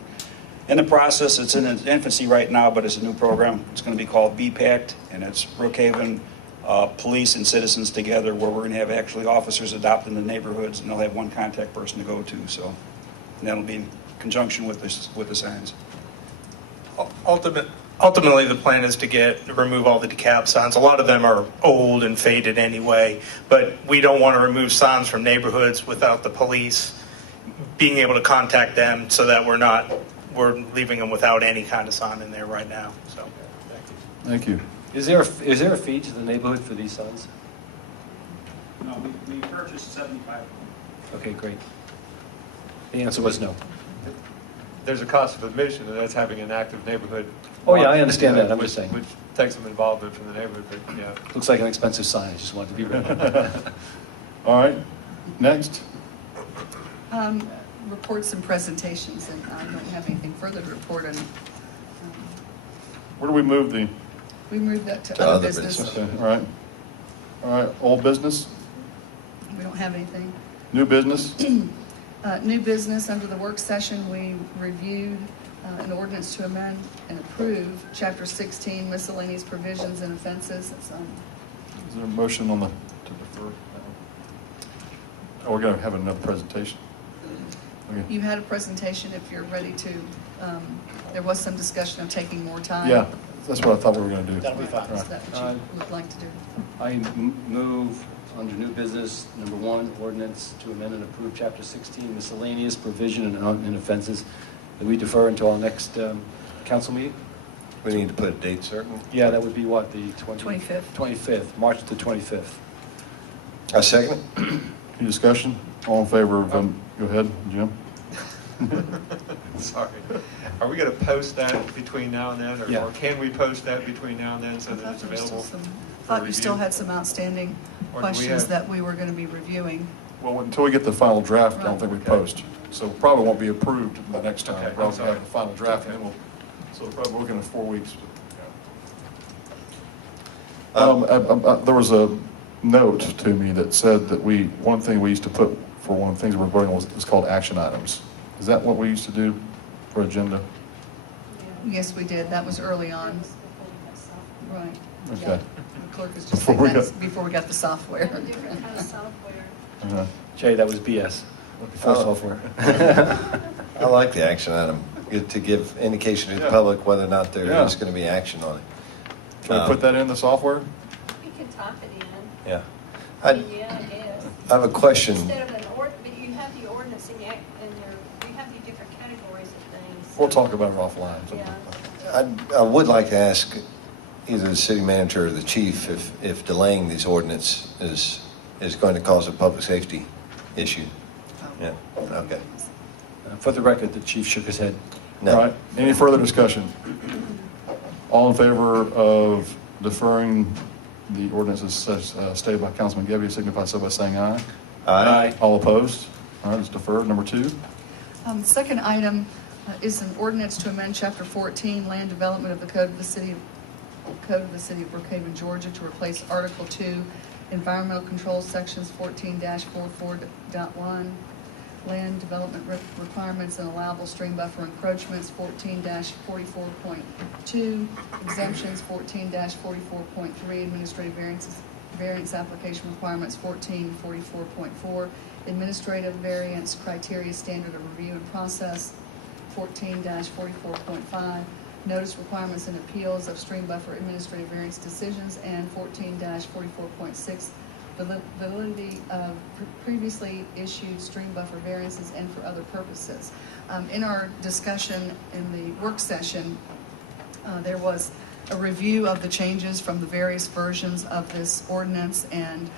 in the process. It's in its infancy right now, but it's a new program. It's going to be called BPACT, and it's Brookhaven police and citizens together, where we're going to have actually officers adopt in the neighborhoods, and they'll have one contact person to go to. So, and that'll be in conjunction with the signs. Ultimately, the plan is to remove all the decab signs. A lot of them are old and faded anyway, but we don't want to remove signs from neighborhoods without the police being able to contact them, so that we're leaving them without any kind of sign in there right now. So, Thank you. Is there a fee to the neighborhood for these signs? No, we purchased 75. Okay, great. The answer was no. There's a cost of admission, and that's having an active neighborhood. Oh, yeah, I understand that. I'm Which- just saying. Which takes some involvement from the neighborhood, but yeah. Looks like an expensive sign. I just wanted to be real. All right, next. Reports and presentations, and I don't have anything further to report on. Where do we move the? We moved that to To other other business. Okay, all right. All right, old business, We don't have anything. new business. New business, under the work session, we reviewed an ordinance to amend and approve Chapter 16 miscellaneous provisions and offenses. It's, Is there a motion on the, to defer? Oh, we're going to have another presentation. Okay. You had a presentation, if you're ready to, there was some discussion of taking more time. Yeah, that's what I thought we were going to do. That'll be fine. Is that what you would like to do? I move under new business, number 1, ordinance to amend and approve Chapter 16 miscellaneous provision and offenses, that we defer until our next council meeting. We need to put a date certain. Yeah, that would be what, the 25th. 25th, March the 25th. I second it. Any discussion? All in favor of, go ahead, Jim. Sorry. Are we going to post that between now and then, Yeah. or can we post that between now and then so that it's available? I thought you still had some outstanding Or do we questions have- that we were going to be reviewing. Well, until we get the final draft, I don't think we Okay. post. So it probably won't be approved the next time. Okay, We'll I'm sorry. have the final draft, and Okay. then so we're probably looking at 4 weeks. There was a note to me that said that one thing we used to put for one of the things we're voting on was called action items. Is that what we used to do for agenda? Yes, we did. That was early on. Right. Okay. Yeah. The clerk has just Before said we that's got- before we got the software. Different kind of software. Uh-huh. Jay, that was BS. Before software. I like the action item, to give indication to the Yeah. public whether or not there Yeah. is going to be action on it. Can we put that in the software? You can type it in. Yeah. I I mean, yeah, I guess. I have a question. Instead of but you have the ordinance in you have the different categories of things. We'll talk about it offline. Yeah. I would like to ask either the city manager or the chief if delaying these ordinance is going to cause a public safety issue. Yeah, okay. For the record, the chief shook his head. No. All right, any further discussion? All in favor of deferring the ordinances as stated by Councilman Gebbia, signify so by saying aye. Aye. All opposed? All right, it's deferred. Number 2. Second item is an ordinance to amend Chapter 14, Land Development of the Code of the City of Brookhaven, Georgia, to replace Article 2, Environmental Control Sections 14-44.1, Land Development Requirements and Allowable Stream Buffer Encroachments 14-44.2, Exemptions 14-44.3, Administrative Variance Application Requirements 14-44.4, Administrative Variance Criteria Standard of Review and Process 14-44.5, Notice Requirements and Appeals of Stream Buffer Administrative Variance Decisions, and 14-44.6, validity of previously issued stream buffer variances and for other purposes. In our discussion in the work session, there was a review of the changes from the various versions of this ordinance, and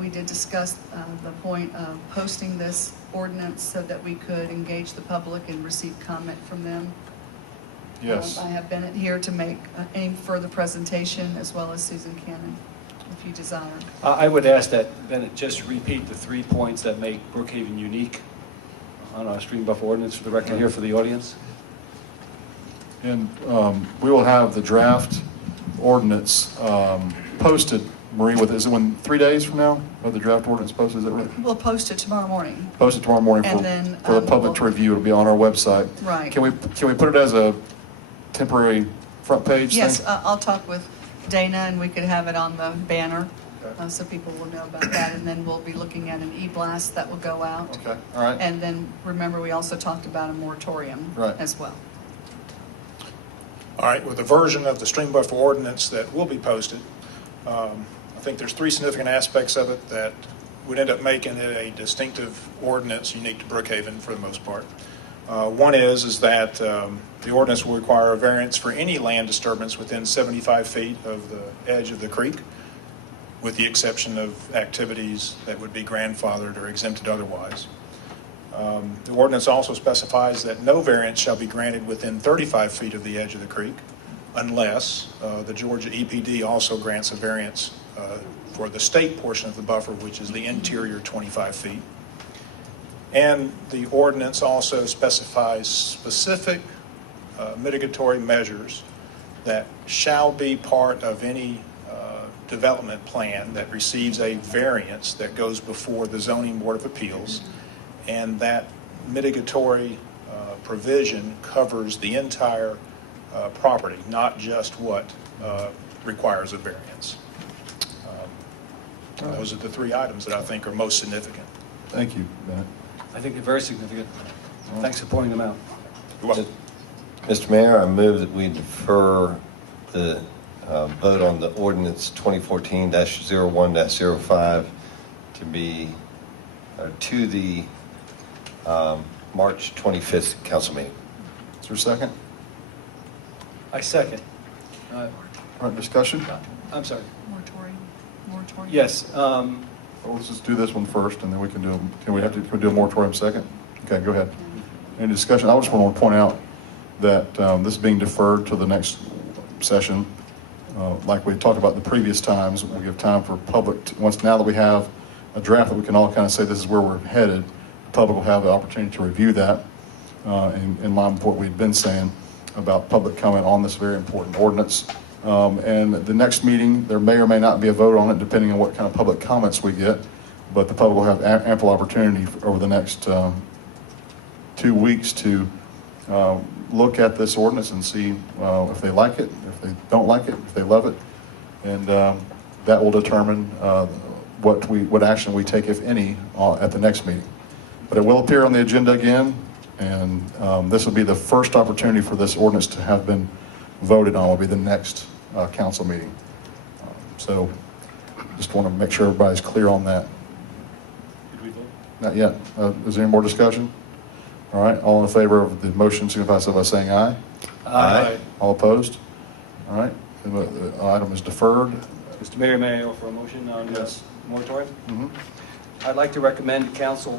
we did discuss the point of posting this ordinance so that we could engage the public and receive comment from them. Yes. I have Bennett here to make any further presentation, as well as Susan Cannon, if you desire. I would ask that Bennett just repeat the 3 points that make Brookhaven unique on our stream buffer ordinance for the record here for the audience. And we will have the draft ordinance posted, Marie, is it 3 days from now? The draft ordinance posted, is that right? We'll post it tomorrow morning. Posted tomorrow morning And then, for the public to review. It'll be on our website. Right. Can we put it as a temporary front page thing? Yes, I'll talk with Dana, and we could have it on the banner, Okay. so people will know about that. And then we'll be looking at an e-blast that will go out. Okay, all right. And then, remember, we also talked about a moratorium Right. as well. All right, with the version of the stream buffer ordinance that will be posted, I think there's three significant aspects of it that would end up making it a distinctive ordinance unique to Brookhaven for the most part. One is that the ordinance will require a variance for any land disturbance within 75 feet of the edge of the creek, with the exception of activities that would be grandfathered or exempted otherwise. The ordinance also specifies that no variance shall be granted within 35 feet of the edge of the creek unless the Georgia EPD also grants a variance for the state portion of the buffer, which is the interior 25 feet. And the ordinance also specifies specific mitigatory measures that shall be part of any development plan that receives a variance that goes before the Zoning Board of Appeals. And that mitigatory provision covers the entire property, not just what requires a variance. Those are the three items that I think are most significant. Thank you, Bennett. I think they're very significant. Thanks for pointing them out. You're welcome. Mr. Mayor, I move that we defer the vote on the ordinance 2014-01-05 to be to the March 25th council meeting. Is there a second? I second. All right, discussion? I'm sorry. Moratorium? Yes. Well, let's just do this one first, and then we can do, can we do a moratorium second? Okay, go ahead. Any discussion? I just want to point out that this is being deferred to the next session. Like we talked about the previous times, we give time for public, now that we have a draft that we can all kind of say this is where we're headed, the public will have the opportunity to review that in line with what we've been saying about public comment on this very important ordinance. And the next meeting, there may or may not be a vote on it depending on what kind of public comments we get, but the public will have ample opportunity over the next 2 weeks to look at this ordinance and see if they like it, if they don't like it, if they love it, and that will determine what action we take, if any, at the next meeting. But it will appear on the agenda again, and this will be the first opportunity for this ordinance to have been voted on. Will be the next council meeting. So just want to make sure everybody's clear on that. Did we vote? Not yet. Is there any more discussion? All right, all in favor of the motion signify so by saying aye. Aye. All opposed? All right, the item is deferred. Mr. Mayor, may I offer a motion on Yes. this moratorium? Mhm. I'd like to recommend council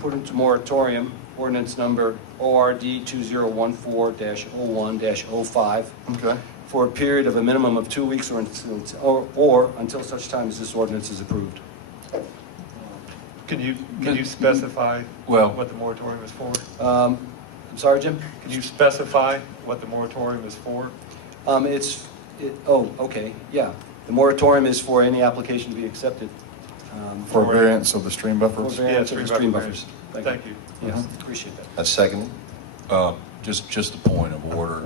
put into moratorium ordinance number ORD 2014-01-05 Okay. for a period of a minimum of 2 weeks or until such time as this ordinance is approved. Can you specify Well- what the moratorium is for? I'm sorry, Jim? Can you specify what the moratorium is for? Okay, yeah. The moratorium is for any application to be accepted. For a variance of the stream For buffers? variance of the stream variance. buffers. Thank you. Yes, appreciate that. A second. Just a point of order.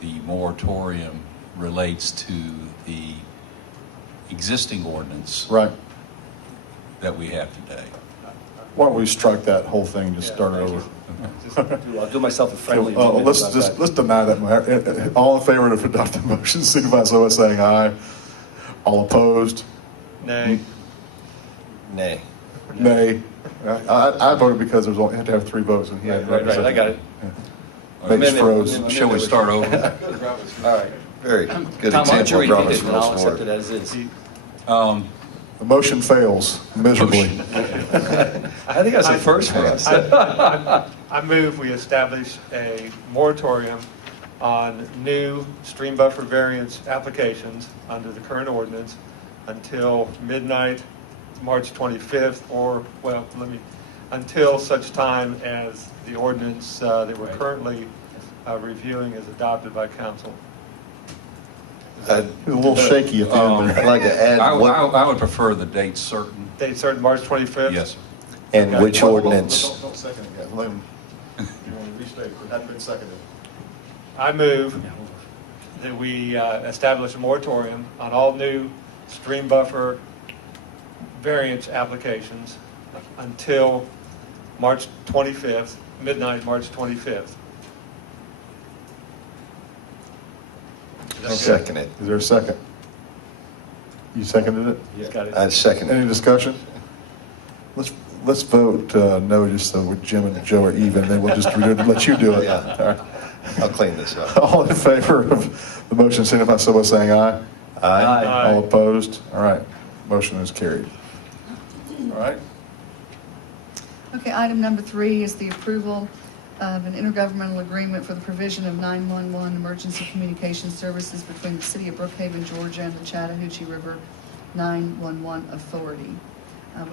The moratorium relates to the existing ordinance Right. that we have today. Why don't we strike that whole thing, just start it over? I'll do myself a friendly Let's amendment about just, that. let's deny that. All in favor of adopting the motion, signify so by saying aye. All opposed? Nay. Nay. Nay. I voted because there was only, had to have 3 votes, and he had. Right, I got it. Vegas froze. Amendment. Shall we start over? All right. Very good Tom, why don't you example of repeat Robert's it, and rules I'll of accept it order. as is. The motion fails miserably. I think that's the first for us. I move we establish a moratorium on new stream buffer variance applications under the current ordinance until midnight, March 25th, or, well, until such time as the ordinance that we're currently reviewing is adopted by council. A little shaky at the end there. I'd like to add I what, would prefer the date certain. Date certain, March 25th? Yes, sir. and Okay. which ordinance. Don't second it yet. Let him, you want to restate it? It hadn't been seconded. I move that we establish a moratorium on all new stream buffer variance applications until March 25th, midnight, March 25th. I'll second it. Is there a second? You seconded it? He's got it. I second Any it. discussion? Let's vote no, just so Jim and Joe are even, then we'll just let you do it. Yeah. All right. I'll clean this up. All in favor of the motion, signify so by saying aye. Aye. All opposed? All right, motion is carried. All right, Okay, item number 3 is the approval of an intergovernmental agreement for the provision of 911 emergency communication services between the city of Brookhaven, Georgia, and the Chattahoochee River 911 Authority.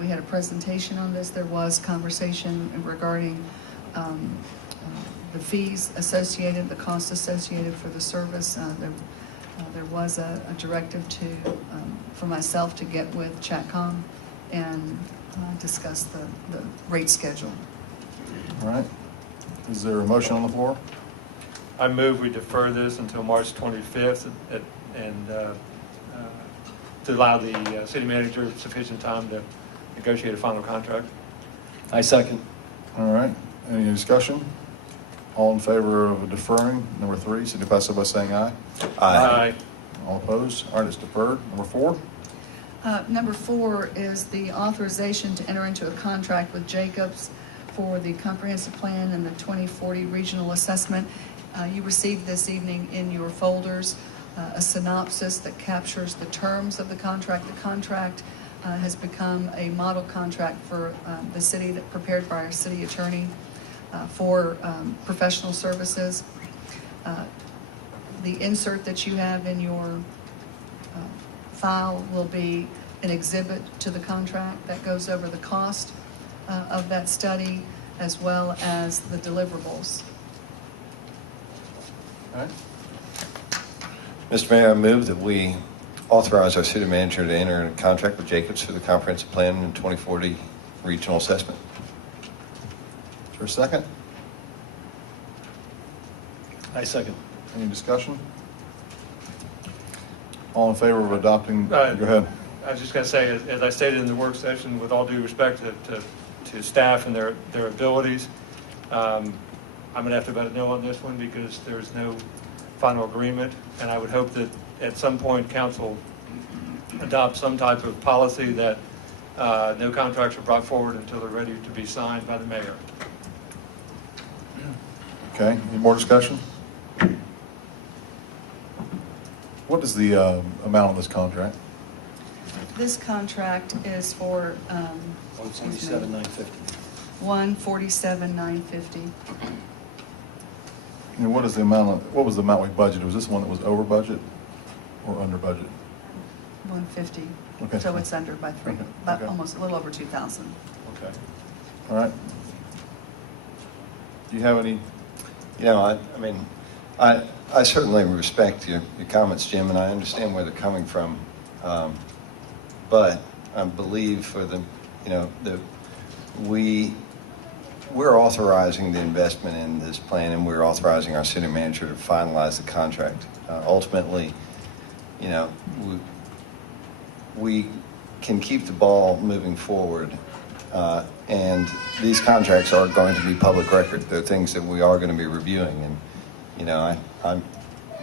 We had a presentation on this. There was conversation regarding the fees associated, the costs associated for the service. There was a directive for myself to get with Chatcom and discuss the rate schedule. all right. Is there a motion on the floor? I move we defer this until March 25th and to allow the city manager sufficient time to negotiate a final contract. I second. All right, any discussion? All in favor of deferring, number 3, signify so by saying aye. Aye. All opposed? All right, it's deferred. Number 4? Number 4 is the authorization to enter into a contract with Jacobs for the comprehensive plan and the 2040 regional assessment. You received this evening in your folders a synopsis that captures the terms of the contract. The contract has become a model contract for the city, that prepared by our city attorney for professional services. The insert that you have in your file will be an exhibit to the contract that goes over the cost of that study as well as the deliverables. All right. Mr. Mayor, I move that we authorize our city manager to enter a contract with Jacobs for the comprehensive plan and 2040 regional assessment. Is there a second? I second. Any discussion? All in favor of adopting, go ahead. I was just going to say, as I stated in the work session, with all due respect to staff and their abilities, I'm going to have to vote no on this one because there's no final agreement, and I would hope that at some point council adopts some type of policy that no contracts are brought forward until they're ready to be signed by the mayor. Okay, any more discussion? What is the amount on this contract? This contract is for $147,950. $147,950. And what is the amount? What was the amount we budgeted? Was this one that was over budget or under budget? 150. Okay. So it's under by 3, Okay. about Okay. almost a little over 2,000. Okay. All right. Do you have any? You know, I certainly respect your comments, Jim, and I understand where they're coming from. But I believe for the, you know, we're authorizing the investment in this plan, and we're authorizing our city manager to finalize the contract. Ultimately, you know, we can keep the ball moving forward, and these contracts are going to be public record. They're things that we are going to be reviewing, and you know,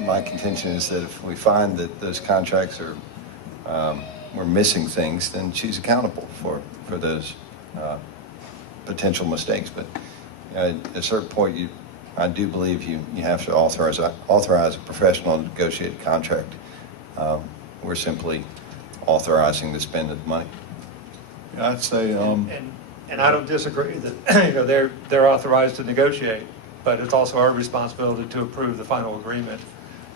my contention is that if we find that those contracts are we're missing things, then she's accountable for those potential mistakes. But at a certain point, I do believe you have to authorize a professional to negotiate a contract. We're simply authorizing the spend of the money. Yeah, I'd say. And I don't disagree that you know they're authorized to negotiate, but it's also our responsibility to approve the final agreement,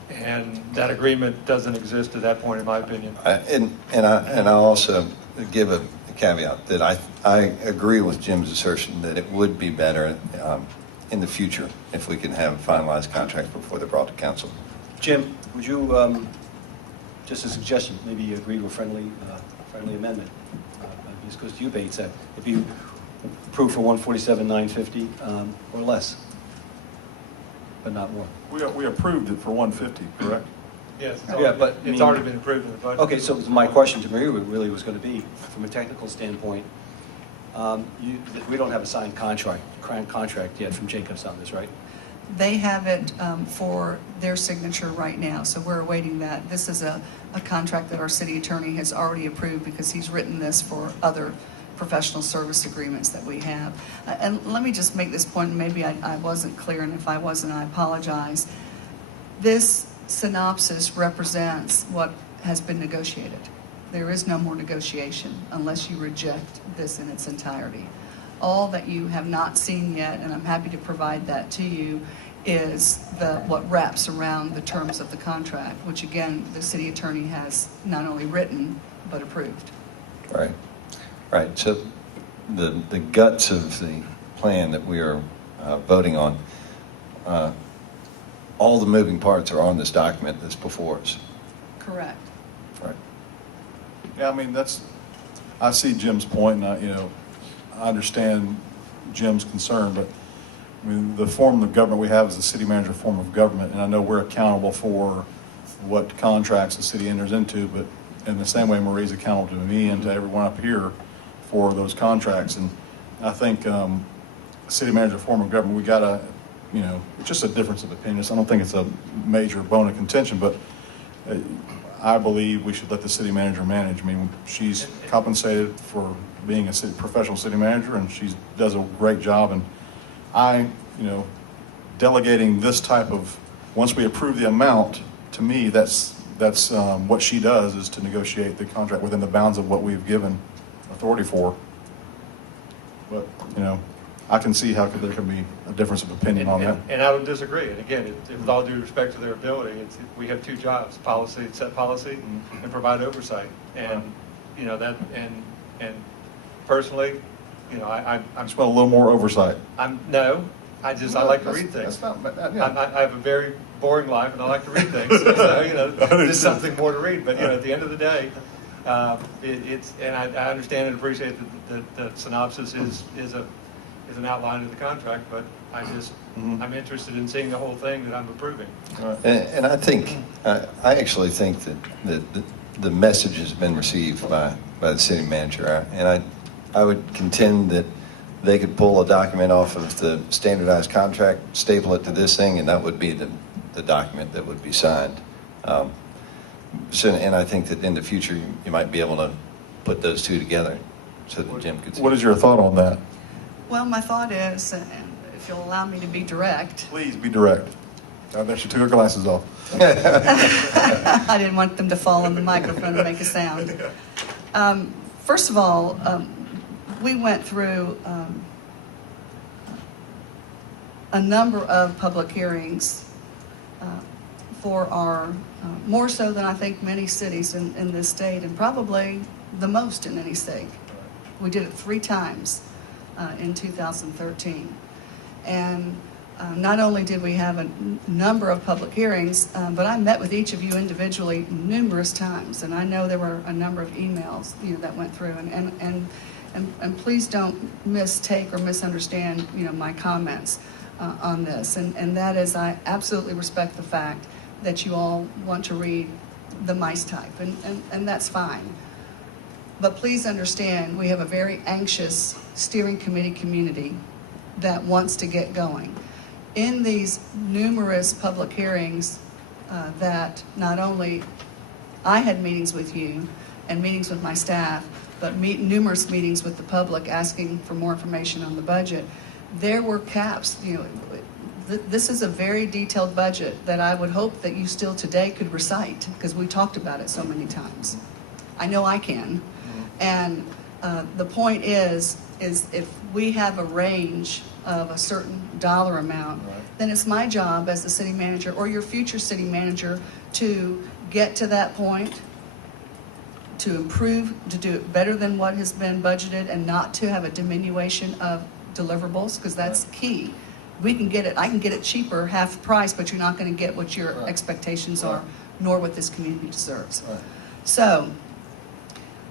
and that agreement doesn't exist at that point, in my opinion. And I also give a caveat that I agree with Jim's assertion that it would be better in the future if we can have finalized contracts before they're brought to council. Jim, would you, just a suggestion, maybe agree to a friendly amendment? Just because you bait said, if you approve for $147,950 or less, but not more. We approved it for 150, correct? Yes, Yeah, but, I it's mean- already been approved in the budget. Okay, so my question to Maria really was going to be, from a technical standpoint, we don't have a signed contract yet from Jacobs on this, right? They have it for their signature right now, so we're awaiting that. This is a contract that our city attorney has already approved because he's written this for other professional service agreements that we have. And let me just make this point, and maybe I wasn't clear, and if I wasn't, I apologize. This synopsis represents what has been negotiated. There is no more negotiation unless you reject this in its entirety. All that you have not seen yet, and I'm happy to provide that to you, is what wraps around the terms of the contract, which again, the city attorney has not only written, but approved. Right. Right. So the guts of the plan that we are voting on, all the moving parts are on this document that's before us. Correct. Right. Yeah, I mean, I see Jim's point, and I understand Jim's concern, but I mean, the form of government we have is the city manager form of government, and I know we're accountable for what contracts the city enters into, but in the same way Marie's accountable to me and to everyone up here for those contracts. And I think city manager form of government, we gotta, it's just a difference of opinions. I don't think it's a major bone of contention, but I believe we should let the city manager manage. I mean, she's compensated for being a professional city manager, and she does a great job. And delegating this type of, once we approve the amount, to me, that's what she does, is to negotiate the contract within the bounds of what we've given authority for. But, I can see how there can be a difference of opinion on that. And I don't disagree. And again, with all due respect to their ability, we have two jobs: set policy, and provide oversight. And and personally, I just want a little more oversight. I like to read things. I have a very boring life, and I like to read things. So, there's something more to read. But at the end of the day, and I understand and appreciate that the synopsis is an outline of the contract, but I'm interested in seeing the whole thing that I'm approving. And I think, I actually think that the message has been received by the city manager. And I would contend that they could pull a document off of the standardized contract, staple it to this thing, and that would be the document that would be signed. And I think that in the future, you might be able to put those two together so that Jim could see. What is your thought on that? Well, my thought is, and if you'll allow me to be direct. Please be direct. I bet she took her glasses off. I didn't want them to fall on the microphone and make a sound. First of all, we went through a number of public hearings for our, more so than I think many cities in this state, and probably the most in any state. We did it 3 times in 2013. And not only did we have a number of public hearings, but I met with each of you individually numerous times, and I know there were a number of emails that went through. And please don't mistake or misunderstand my comments on this. And that is, I absolutely respect the fact that you all want to read the mice type, and that's fine. But please understand, we have a very anxious steering committee community that wants to get going. In these numerous public hearings that not only I had meetings with you and meetings with my staff, but numerous meetings with the public asking for more information on the budget, there were caps. This is a very detailed budget that I would hope that you still today could recite, because we talked about it so many times. I know I can. And the point is if we have a range of a certain dollar amount, then it's my job as the city manager or your future city manager to get to that point, to improve, to do it better than what has been budgeted, and not to have a diminution of deliverables, because that's key. We can get it, I can get it cheaper, half price, but you're not going to get what your expectations are, nor what this community deserves. So,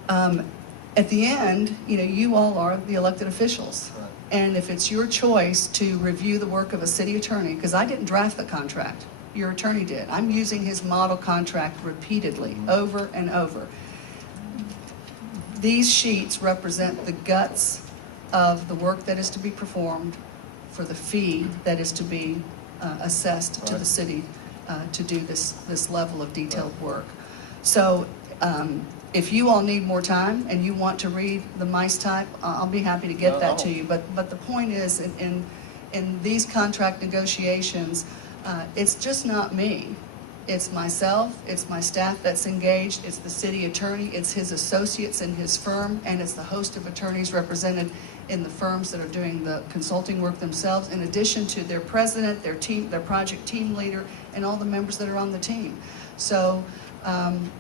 at the end, you all are the elected officials. And if it's your choice to review the work of a city attorney, because I didn't draft the contract, your attorney did. I'm using his model contract repeatedly, over and over. These sheets represent the guts of the work that is to be performed for the fee that is to be assessed to the city to do this level of detailed work. So if you all need more time and you want to read the MICE type, I'll be happy to get that to you. But the point is, in these contract negotiations, it's just not me. It's myself, it's my staff that's engaged, it's the city attorney, it's his associates in his firm, and it's the host of attorneys represented in the firms that are doing the consulting work themselves, in addition to their president, their team, their project team leader, and all the members that are on the team. So I'm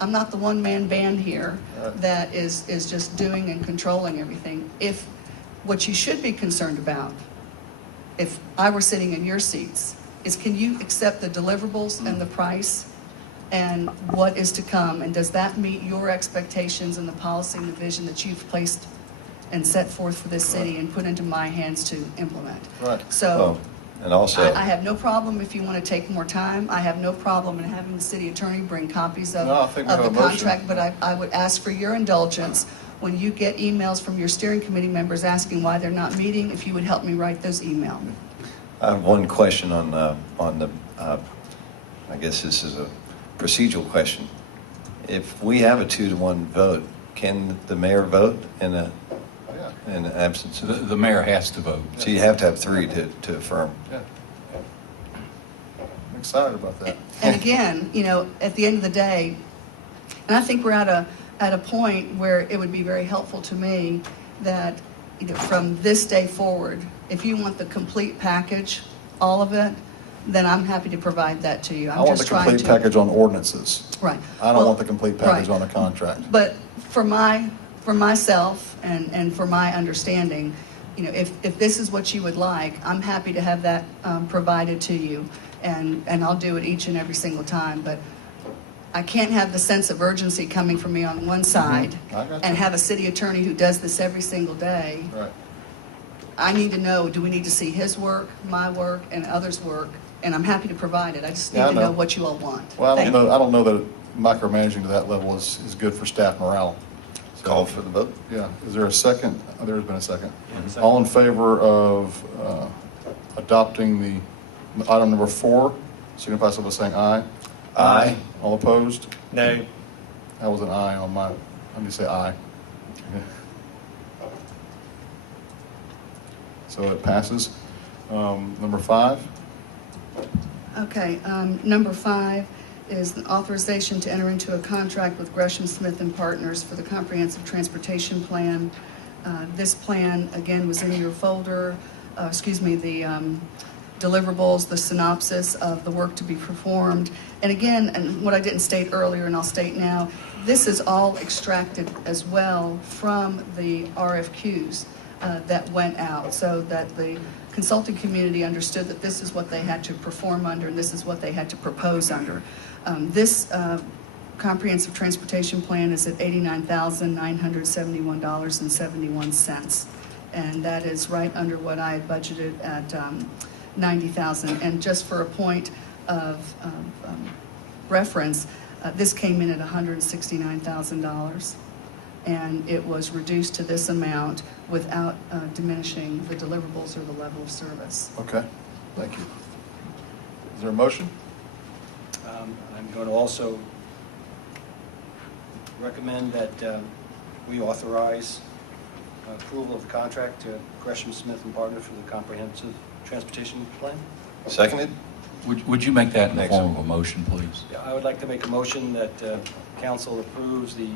not the one-man band here that is just doing and controlling everything. If what you should be concerned about, if I were sitting in your seats, is can you accept the deliverables and the price and what is to come, and does that meet your expectations and the policy and the vision that you've placed and set forth for this city and put into my hands to implement? Right. So and also, I have no problem if you want to take more time. I have no problem in having the city attorney bring copies of I have the a motion. contract, but I would ask for your indulgence when you get emails from your steering committee members asking why they're not meeting, if you would help me write those emails. I have one question on the, I guess this is a procedural question. If we have a 2-to-1 vote, can the mayor vote in the absence of? The mayor has to vote. So you have to have 3 to affirm. Yeah. I'm excited about that. And again, you know, at the end of the day, and I think we're at a point where it would be very helpful to me that, you know, from this day forward, if you want the complete package, all of it, then I'm happy to provide that to you. I want the complete package on ordinances. Right. I don't want the complete package right. on the contract. But for myself and for my understanding, you know, if this is what you would like, I'm happy to have that provided to you, and I'll do it each and every single time. But I can't have the sense of urgency coming from me on one side and have a city attorney who does this every single day. Right. I need to know, do we need to see his work, my work, and others' work? And I'm happy to provide it. I just need to know what you all want. Well, I don't know that micromanaging to that level is good for staff morale. So, call for the vote. Yeah. Is there a second? Oh, there's been a second. All in favor of adopting the item number 4, signify so by saying aye. Aye. All opposed? Nay. That was an aye on my, let me say aye. So it passes. Number 5? Okay, number 5 is the authorization to enter into a contract with Gresham Smith and Partners for the Comprehensive Transportation Plan. This plan, again, was in your folder, the deliverables, the synopsis of the work to be performed. And again, and what I didn't state earlier and I'll state now, this is all extracted as well from the RFQs that went out, so that the consulting community understood that this is what they had to perform under and this is what they had to propose under. This comprehensive transportation plan is at $89,971.71, and that is right under what I had budgeted at $90,000. And just for a point of reference, this came in at $169,000, and it was reduced to this amount without diminishing the deliverables or the level of service. Okay, thank you. Is there a motion? I'm going to also recommend that we authorize approval of the contract to Gresham Smith and Partners for the comprehensive transportation plan. Seconded? Would you make that in the form of a motion, please? Yeah, I would like to make a motion that council approves the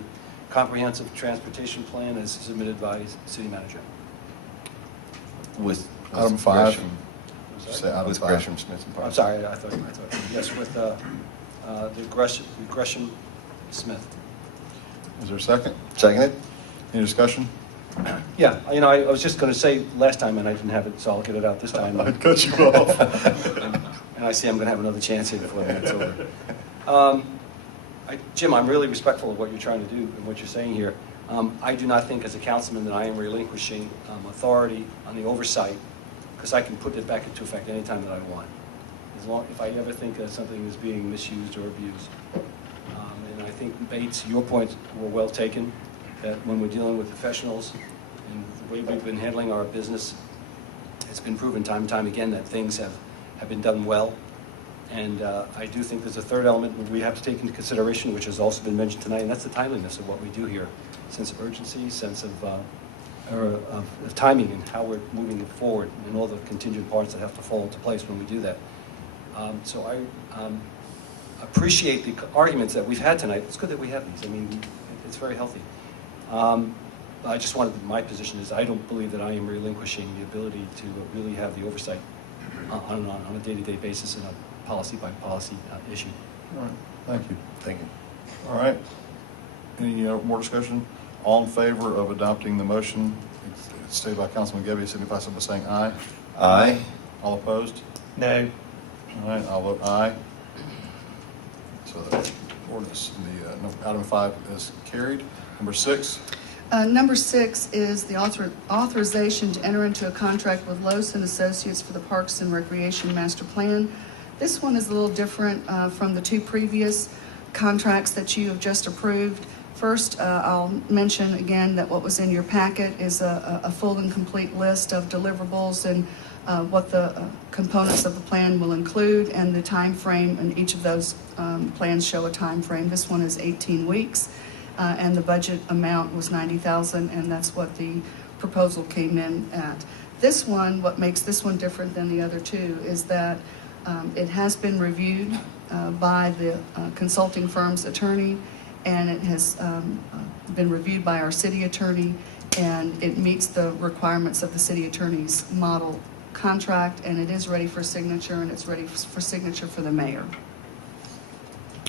comprehensive transportation plan as submitted by the city manager. With Item 5. Say item with 5. Gresham Smith and I'm Partners. sorry, I thought yes, with the Gresham Smith. Is there a second? Seconded? Any discussion? Yeah, you know, I was just going to say last time, and I didn't have it, so I'll get it out this time. I cut you off. And I see I'm going to have another chance here before the night's over. Jim, I'm really respectful of what you're trying to do and what you're saying here. I do not think as a councilman that I am relinquishing authority on the oversight, because I can put it back into effect anytime that I want. if I ever think that something is being misused or abused. And I think, Bates, your points were well taken, that when we're dealing with professionals and the way we've been handling our business, it's been proven time and time again that things have been done well. And I do think there's a third element that we have to take into consideration, which has also been mentioned tonight, and that's the timeliness of what we do here. Sense of urgency, sense of timing and how we're moving it forward and all the contingent parts that have to fall into place when we do that. So I appreciate the arguments that we've had tonight. It's good that we have these. I mean, it's very healthy. I just wanted, my position is I don't believe that I am relinquishing the ability to really have the oversight on a day-to-day basis in a policy-by-policy issue. All right, thank you. Thank you. All right. Any more discussion? All in favor of adopting the motion stated by Councilman Gebbia, signify so by saying aye. Aye. All opposed? No. All right, I'll vote aye. So the ordinance, item 5 is carried. Number 6. Number 6 is the authorization to enter into a contract with Loos and Associates for the Parks and Recreation Master Plan. This one is a little different from the 2 previous contracts that you have just approved. First, I'll mention again that what was in your packet is a full and complete list of deliverables and what the components of the plan will include and the time frame, and each of those plans show a time frame. This one is 18 weeks. And the budget amount was $90,000, and that's what the proposal came in at. This one, what makes this one different than the other 2 is that it has been reviewed by the consulting firm's attorney, and it has been reviewed by our city attorney, and it meets the requirements of the city attorney's model contract, and it is ready for signature, and it's ready for signature for the mayor.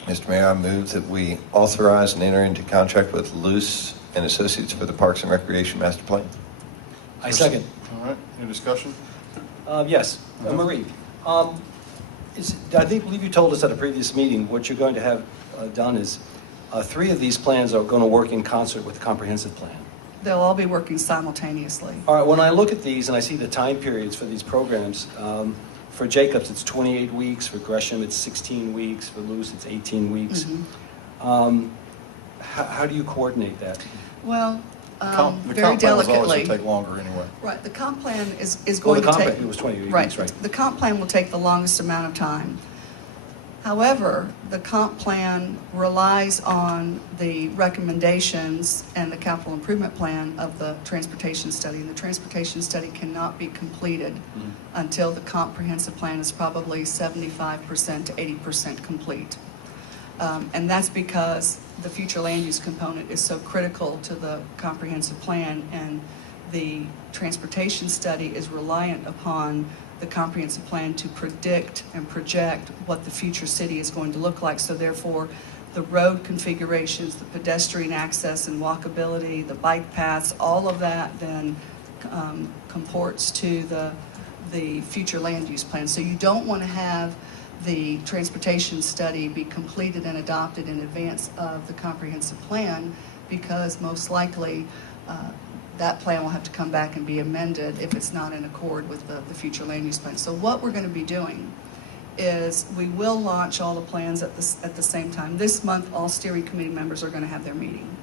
Mr. Mayor, I move that we authorize and enter into contract with Luce and Associates for the Parks and Recreation Master Plan. I second. All right, any discussion? Yes. Marie, I believe you told us at a previous meeting what you're going to have done is 3 of these plans are going to work in concert with the comprehensive plan. They'll all be working simultaneously. All right, when I look at these and I see the time periods for these programs, for Jacobs it's 28 weeks, for Gresham it's 16 weeks, for Luce it's 18 weeks. Mm-hmm. How do you coordinate that? Well, The very comp plan was always delicately. going to take longer anyway. Right, the comp plan is Well, going the to comp take... plan was 28 right, weeks, right. The comp plan will take the longest amount of time. However, the comp plan relies on the recommendations and the capital improvement plan of the transportation study. And the transportation study cannot be completed until the comprehensive plan is probably 75% to 80% complete. And that's because the future land use component is so critical to the comprehensive plan, and the transportation study is reliant upon the comprehensive plan to predict and project what the future city is going to look like. So therefore, the road configurations, the pedestrian access and walkability, the bike paths, all of that then comports to the future land use plan. So you don't want to have the transportation study be completed and adopted in advance of the comprehensive plan, because most likely that plan will have to come back and be amended if it's not in accord with the future land use plan. So what we're going to be doing is we will launch all the plans at the same time. This month, all steering committee members are going to have their meeting.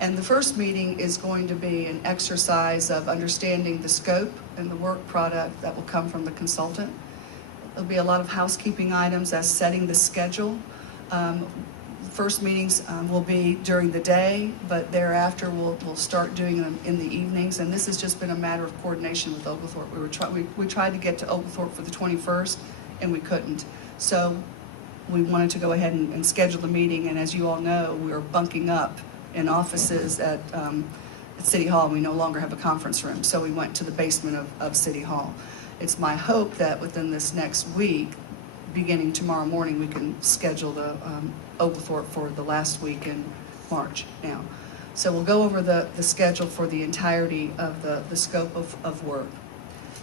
And the first meeting is going to be an exercise of understanding the scope and the work product that will come from the consultant. There'll be a lot of housekeeping items as setting the schedule. First meetings will be during the day, but thereafter we'll start doing them in the evenings. And this has just been a matter of coordination with Oglethorpe. We tried to get to Oglethorpe for the 21st, and we couldn't. So we wanted to go ahead and schedule the meeting. And as you all know, we are bunking up in offices at City Hall. We no longer have a conference room, so we went to the basement of City Hall. It's my hope that within this next week, beginning tomorrow morning, we can schedule the Oglethorpe for the last week in March now. So we'll go over the schedule for the entirety of the scope of work.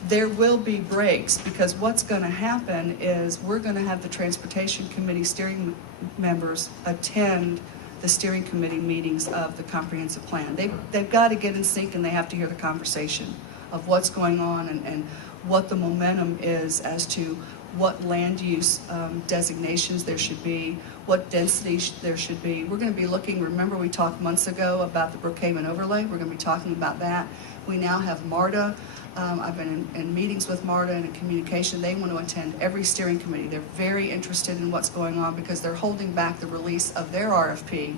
There will be breaks, because what's going to happen is we're going to have the Transportation Committee steering members attend the steering committee meetings of the comprehensive plan. They've got to get in sync, and they have to hear the conversation of what's going on and what the momentum is as to what land use designations there should be, what density there should be. We're going to be looking, remember we talked months ago about the Brookhaven overlay. We're going to be talking about that. We now have MARTA. I've been in meetings with MARTA and in communication. They want to attend every steering committee. They're very interested in what's going on because they're holding back the release of their RFP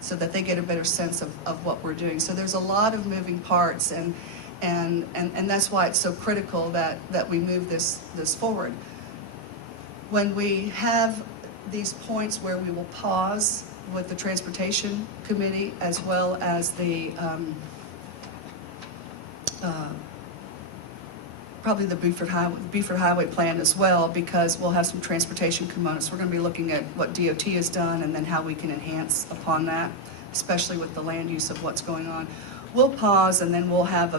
so that they get a better sense of what we're doing. So there's a lot of moving parts, and that's why it's so critical that we move this forward. When we have these points where we will pause with the Transportation Committee as well as the probably the Beaufort Highway Plan as well, because we'll have some transportation components. We're going to be looking at what DOT has done and then how we can enhance upon that, especially with the land use of what's going on. We'll pause and then we'll have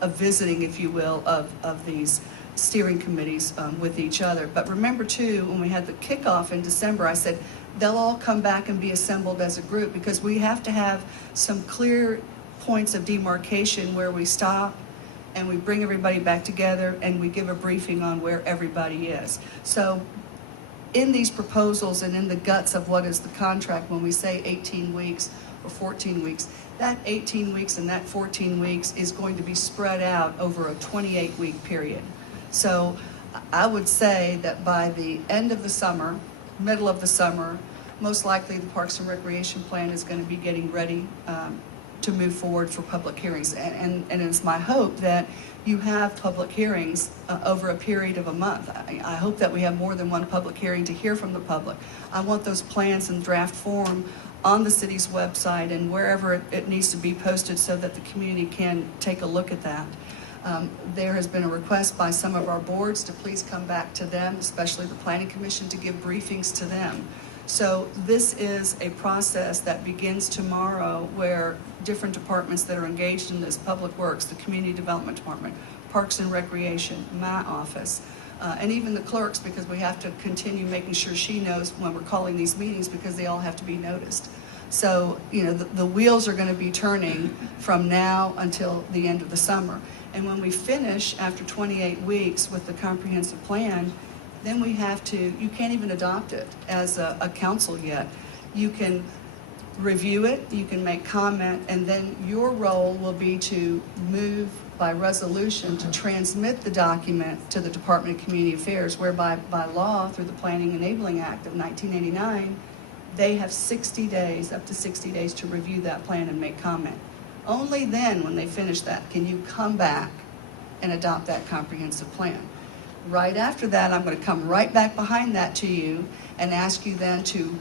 a visiting, if you will, of these steering committees with each other. But remember too, when we had the kickoff in December, I said they'll all come back and be assembled as a group because we have to have some clear points of demarcation where we stop and we bring everybody back together and we give a briefing on where everybody is. So in these proposals and in the guts of what is the contract, when we say 18 weeks or 14 weeks, that 18 weeks and that 14 weeks is going to be spread out over a 28-week period. So I would say that by the end of the summer, middle of the summer, most likely the Parks and Recreation Plan is going to be getting ready to move forward for public hearings. And it's my hope that you have public hearings over a period of a month. I hope that we have more than one public hearing to hear from the public. I want those plans in draft form on the city's website and wherever it needs to be posted so that the community can take a look at that. There has been a request by some of our boards to please come back to them, especially the Planning Commission, to give briefings to them. So this is a process that begins tomorrow where different departments that are engaged in this, Public Works, the Community Development Department, Parks and Recreation, my office, and even the clerks, because we have to continue making sure she knows when we're calling these meetings because they all have to be noticed. So, you know, the wheels are going to be turning from now until the end of the summer. And when we finish after 28 weeks with the comprehensive plan, then we have to, you can't even adopt it as a council yet. You can review it, you can make comment, and then your role will be to move by resolution to transmit the document to the Department of Community Affairs, whereby by law, through the Planning Enabling Act of 1989, they have 60 days, up to 60 days to review that plan and make comment. Only then, when they finish that, can you come back and adopt that comprehensive plan. Right after that, I'm going to come right back behind that to you and ask you then to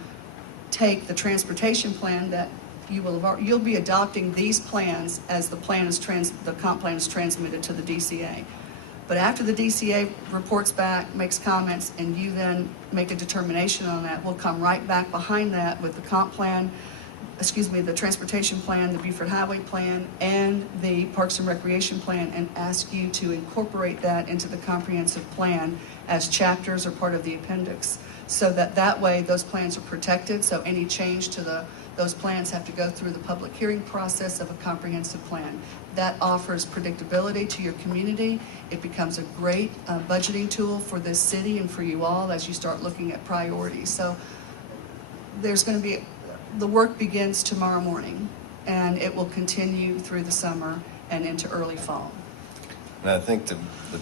take the transportation plan that you'll be adopting these plans as the plan is the comp plan is transmitted to the DCA. But after the DCA reports back, makes comments, and you then make a determination on that, we'll come right back behind that with the comp plan, the transportation plan, the Beaufort Highway Plan, and the Parks and Recreation Plan, and ask you to incorporate that into the comprehensive plan as chapters or part of the appendix, so that way those plans are protected. So any change to those plans have to go through the public hearing process of a comprehensive plan. That offers predictability to your community. It becomes a great budgeting tool for this city and for you all as you start looking at priorities. So there's going to be, the work begins tomorrow morning, and it will continue through the summer and into early fall. And I think the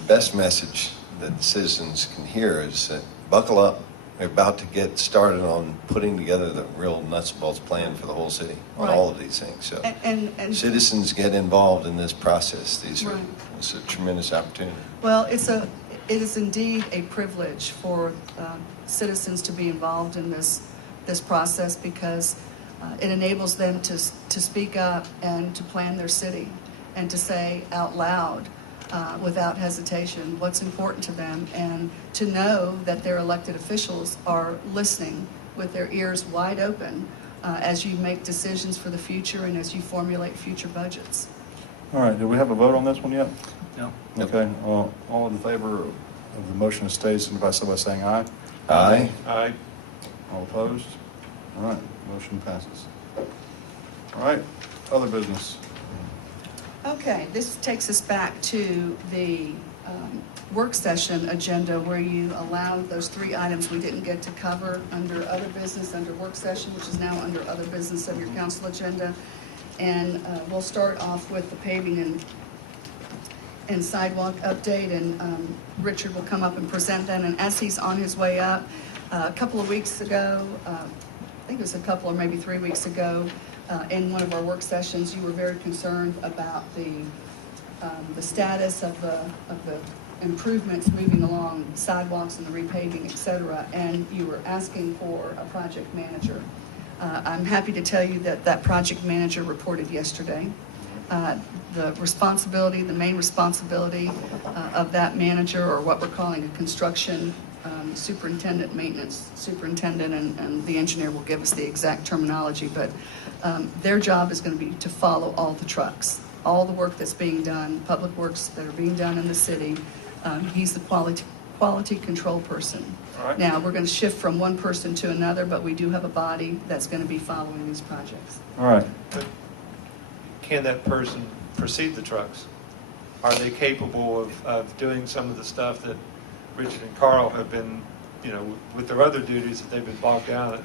best message that the citizens can hear is that buckle up. We're about to get started on putting together the real nuts and bolts plan for the whole city on all of these things. So and citizens get involved in this process. It's a tremendous opportunity. Well, it is indeed a privilege for citizens to be involved in this process, because it enables them to speak up and to plan their city and to say out loud without hesitation what's important to them, and to know that their elected officials are listening with their ears wide open as you make decisions for the future and as you formulate future budgets. All right, do we have a vote on this one yet? No. Okay, all in favor of the motion as stated, signify so by saying aye. Aye. Aye. All opposed? All right, motion passes. All right, other business. Okay, this takes us back to the work session agenda where you allowed those 3 items we didn't get to cover under other business, under work session, which is now under other business of your council agenda. And we'll start off with the paving and sidewalk update, and Richard will come up and present that. And as he's on his way up, a couple of weeks ago, I think it was a couple or maybe 3 weeks ago, in one of our work sessions, you were very concerned about the status of the improvements moving along, sidewalks and the repaving, et cetera, and you were asking for a project manager. I'm happy to tell you that that project manager reported yesterday. The responsibility, the main responsibility of that manager, or what we're calling a construction superintendent, maintenance superintendent, and the engineer will give us the exact terminology, but their job is going to be to follow all the trucks, all the work that's being done, public works that are being done in the city. He's the quality control person. All right. Now, we're going to shift from one person to another, but we do have a body that's going to be following these projects. All right. But can that person proceed the trucks? Are they capable of doing some of the stuff that Richard and Carl have been, with their other duties that they've been bogged down?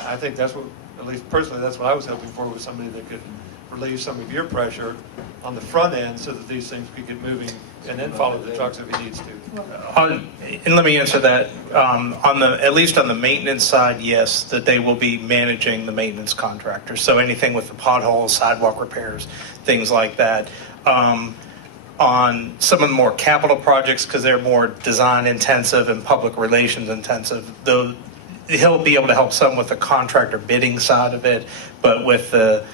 I think that's what, at least personally, that's what I was hoping for, was somebody that could relieve some of your pressure on the front end so that these things could get moving, and then follow the trucks if he needs to. And let me answer that. At least on the maintenance side, yes, that they will be managing the maintenance contractors. So anything with the potholes, sidewalk repairs, things like that. On some of the more capital projects, because they're more design intensive and public relations intensive, though he'll be able to help some with the contractor bidding side of it, but with the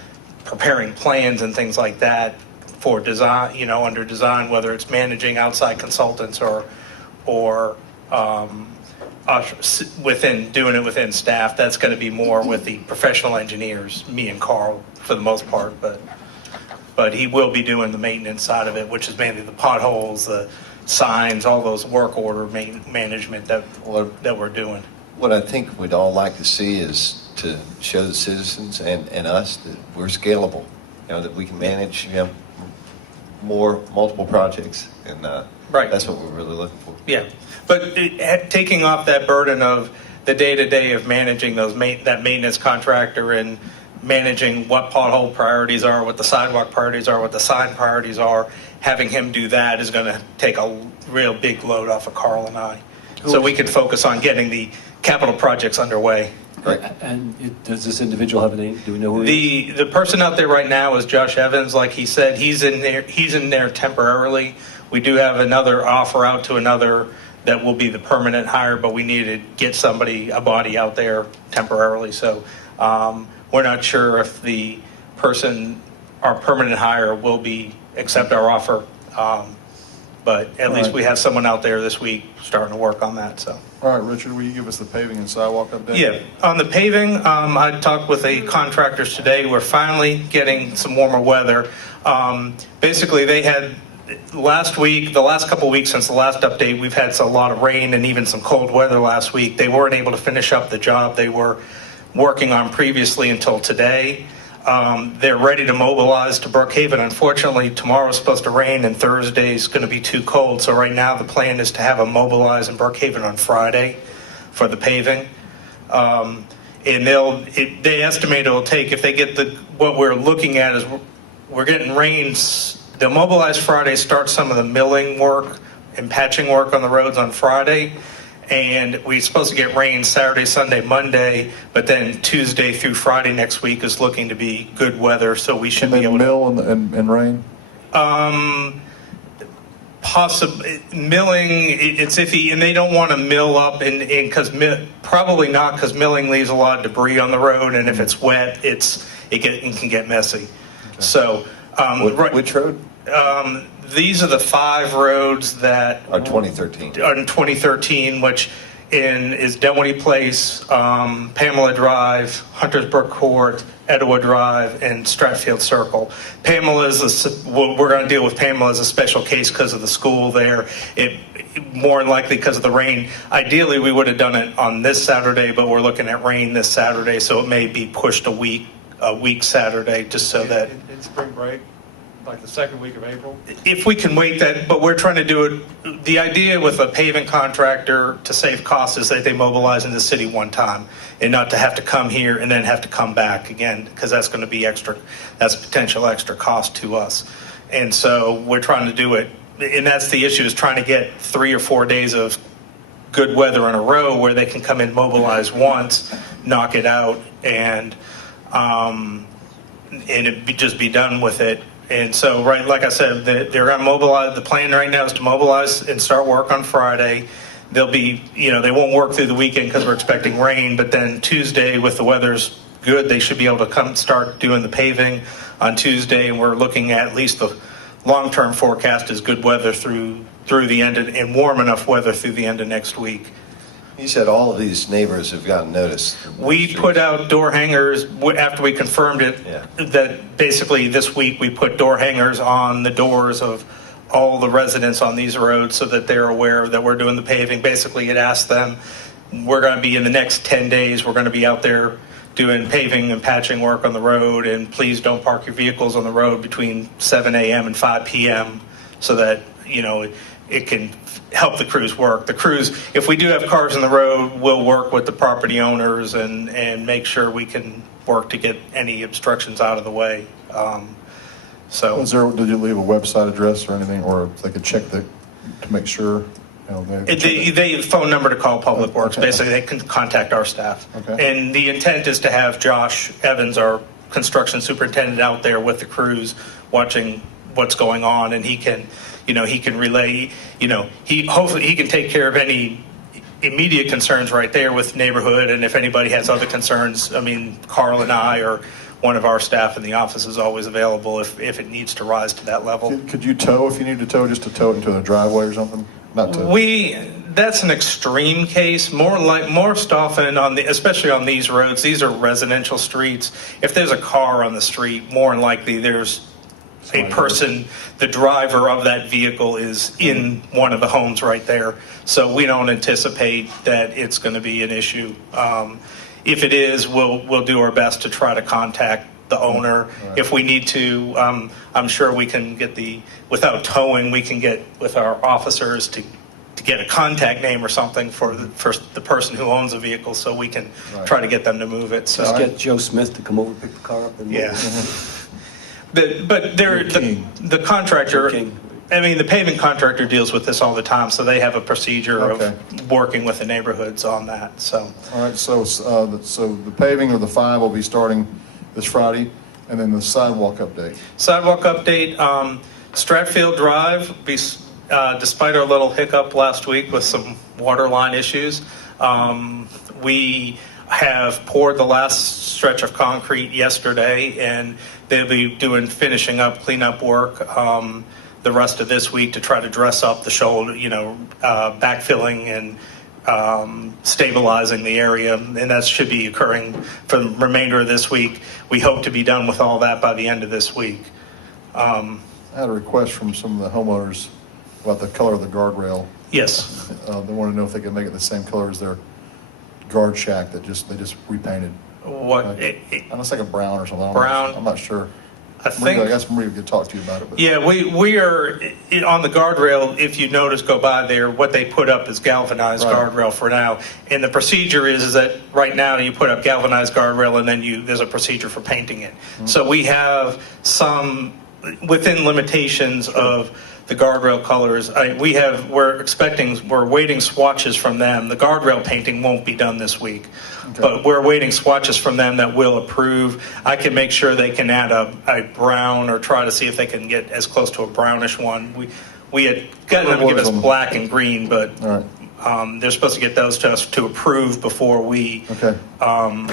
preparing plans and things like that for design, under design, whether it's managing outside consultants or doing it within staff, that's going to be more with the professional engineers, me and Carl for the most part, but he will be doing the maintenance side of it, which is mainly the potholes, the signs, all those work order management that we're doing. What I think we'd all like to see is to show the citizens and us that we're scalable, that we can manage multiple projects, and right. That's what we're really looking for. Yeah, but taking off that burden of the day-to-day of managing that maintenance contractor and managing what pothole priorities are, what the sidewalk priorities are, what the sign priorities are, having him do that is going to take a real big load off of Carl and I. So we can focus on getting the capital projects underway. Right. And does this individual have a name? Do we know who he is? The person out there right now is Josh Evans. Like he said, he's in there temporarily. We do have another offer out to another that will be the permanent hire, but we need to get a body out there temporarily. So we're not sure if the person, our permanent hire, will accept our offer. But at least we have someone out there this week starting to work on that. So. All right, Richard, will you give us the paving and sidewalk update? Yeah, on the paving, I talked with the contractors today. We're finally getting some warmer weather. Basically, they had the last couple of weeks since the last update, we've had a lot of rain and even some cold weather last week. They weren't able to finish up the job they were working on previously until today. They're ready to mobilize to Brookhaven. Unfortunately, tomorrow's supposed to rain and Thursday's going to be too cold. So right now the plan is to have them mobilize in Brookhaven on Friday for the paving. And they estimate it'll take, if they get what we're looking at is we're getting rains. They'll mobilize Friday, start some of the milling work and patching work on the roads on Friday. And we're supposed to get rain Saturday, Sunday, Monday, but then Tuesday through Friday next week is looking to be good weather, so we should be able to... mill and rain? Possibly. Milling, it's iffy, and they don't want to mill up, probably not, because milling leaves a lot of debris on the road, and if it's wet, it can get messy. Okay. So... which road? These are the 5 roads that are 2013. In 2013, which is Dunwoody Place, Pamela Drive, Hunters Brook Court, Etowah Drive, and Stratfield Circle. What we're going to deal with Pamela as a special case because of the school there. More than likely because of the rain. Ideally, we would have done it on this Saturday, but we're looking at rain this Saturday, so it may be pushed a week Saturday, just so that. In spring break? like the second week of April? If we can wait that, but we're trying to do it, the idea with a paving contractor to save costs is that they mobilize in the city one time and not to have to come here and then have to come back again, because that's going to be extra, that's potential extra cost to us. And so we're trying to do it, and that's the issue, is trying to get 3 or 4 days of good weather in a row where they can come in, mobilize once, knock it out, and it just be done with it. And so, right, like I said, they're going to mobilize. The plan right now is to mobilize and start work on Friday. They'll be, they won't work through the weekend because we're expecting rain. But then Tuesday, with the weather's good, they should be able to come start doing the paving on Tuesday. And we're looking at least the long-term forecast is good weather through the end and warm enough weather through the end of next week. You said all of these neighbors have gotten notice. We put out door hangers after we confirmed it, that basically this week we put door hangers on the doors of all the residents on these roads so that they're aware that we're doing the paving. Basically, it asks them, we're going to be in the next 10 days, we're going to be out there doing paving and patching work on the road, and please don't park your vehicles on the road between 7 a.m. and 5 p.m. so that, it can help the crews work. The crews, if we do have cars on the road, we'll work with the property owners and make sure we can work to get any obstructions out of the way. Did you leave a website address or anything, or if they could check to make sure? They phone number to call Public Works. Okay. Basically, they can contact our staff. Okay. And the intent is to have Josh Evans, our construction superintendent, out there with the crews watching what's going on, and he can relay, hopefully he can take care of any immediate concerns right there with neighborhood. And if anybody has other concerns, Carl and I or one of our staff in the office is always available if it needs to rise to that level. Could you tow if you need to tow, just to tow it into a driveway or something? Not to. That's an extreme case. Most often especially on these roads, these are residential streets. If there's a car on the street, more than likely there's a person, the driver of that vehicle is in one of the homes right there. So we don't anticipate that it's going to be an issue. If it is, we'll do our best to try to contact the owner. Right. If we need to, I'm sure we can get without towing, we can get with our officers to get a contact name or something for the person who owns the vehicle, so we can try to get them to move it. So just get Joe Smith to come over, pick the car up, and move it. But the contractor, the paving contractor deals with this all the time, so they have a procedure of working with the neighborhoods on that. So. All right, so the paving of the 5 will be starting this Friday, and then the sidewalk update. Sidewalk update, Stratfield Drive, despite our little hiccup last week with some water line issues, we have poured the last stretch of concrete yesterday, and they'll be finishing up cleanup work the rest of this week to try to dress up the shoulder, backfilling and stabilizing the area, and that should be occurring for the remainder of this week. We hope to be done with all that by the end of this week. I had a request from some of the homeowners about the color of the guardrail. Yes. They want to know if they can make it the same color as their guard shack that they just repainted. What? It's like a brown or something. Brown? I'm not sure. I guess Maria could talk to you about it. But. Yeah, we are on the guardrail. If you notice, go by there. What they put up is galvanized guardrail for now, and the procedure is that right now you put up galvanized guardrail, and then there's a procedure for painting it. Mm-hmm. So we have some within limitations of the guardrail colors. We're waiting swatches from them. The guardrail painting won't be done this week, but we're waiting swatches from them that will approve. I can make sure they can add a brown or try to see if they can get as close to a brownish one. We had gotten them to give us black and green, but they're supposed to get those to us to approve before we give them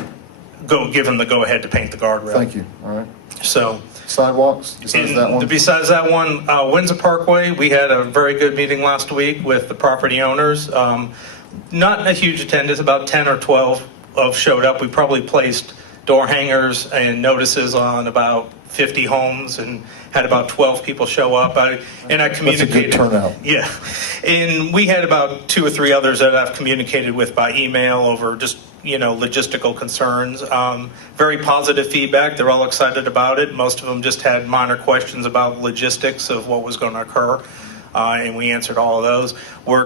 the go-ahead to paint the guardrail. Thank you. All right. So. Sidewalks, besides that one? Besides that one, Windsor Parkway, we had a very good meeting last week with the property owners. Not a huge attendance, about 10 or 12 showed up. We probably placed door hangers and notices on about 50 homes and had about 12 people show up. I communicated. That's a good turnout. Yeah. And we had about 2 or 3 others that I've communicated with by email over just, logistical concerns. Very positive feedback. They're all excited about it. Most of them just had minor questions about logistics of what was going to occur. And we answered all of those. We're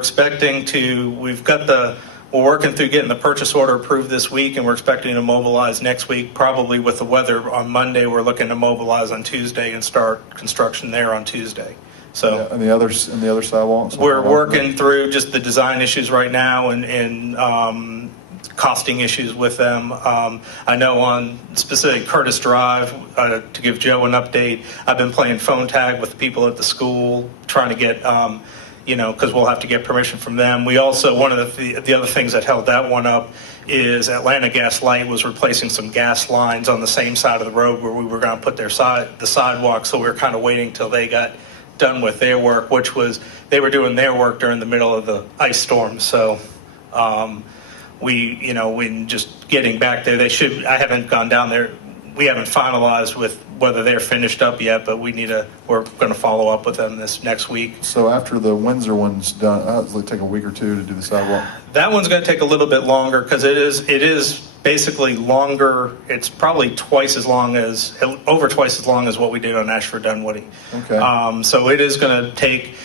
working through getting the purchase order approved this week, and we're expecting to mobilize next week, probably with the weather on Monday. We're looking to mobilize on Tuesday and start construction there on Tuesday. So Yeah, and the other sidewalks? we're working through just the design issues right now and costing issues with them. I know on specific Curtis Drive, to give Joe an update, I've been playing phone tag with the people at the school, trying to get, because we'll have to get permission from them. We also, one of the other things that held that one up is Atlanta Gas Light was replacing some gas lines on the same side of the road where we were going to put the sidewalk, so we were kind of waiting till they got done with their work, which was, they were doing their work during the middle of the ice storm. So when just getting back there, I haven't gone down there. We haven't finalized with whether they're finished up yet, but we're going to follow up with them this next week. So after the Windsor one's done, it'll take a week or 2 to do the sidewalk? That one's going to take a little bit longer because it is basically longer. It's probably over twice as long as what we did on Ashford Dunwoody. Okay. So it is going to take,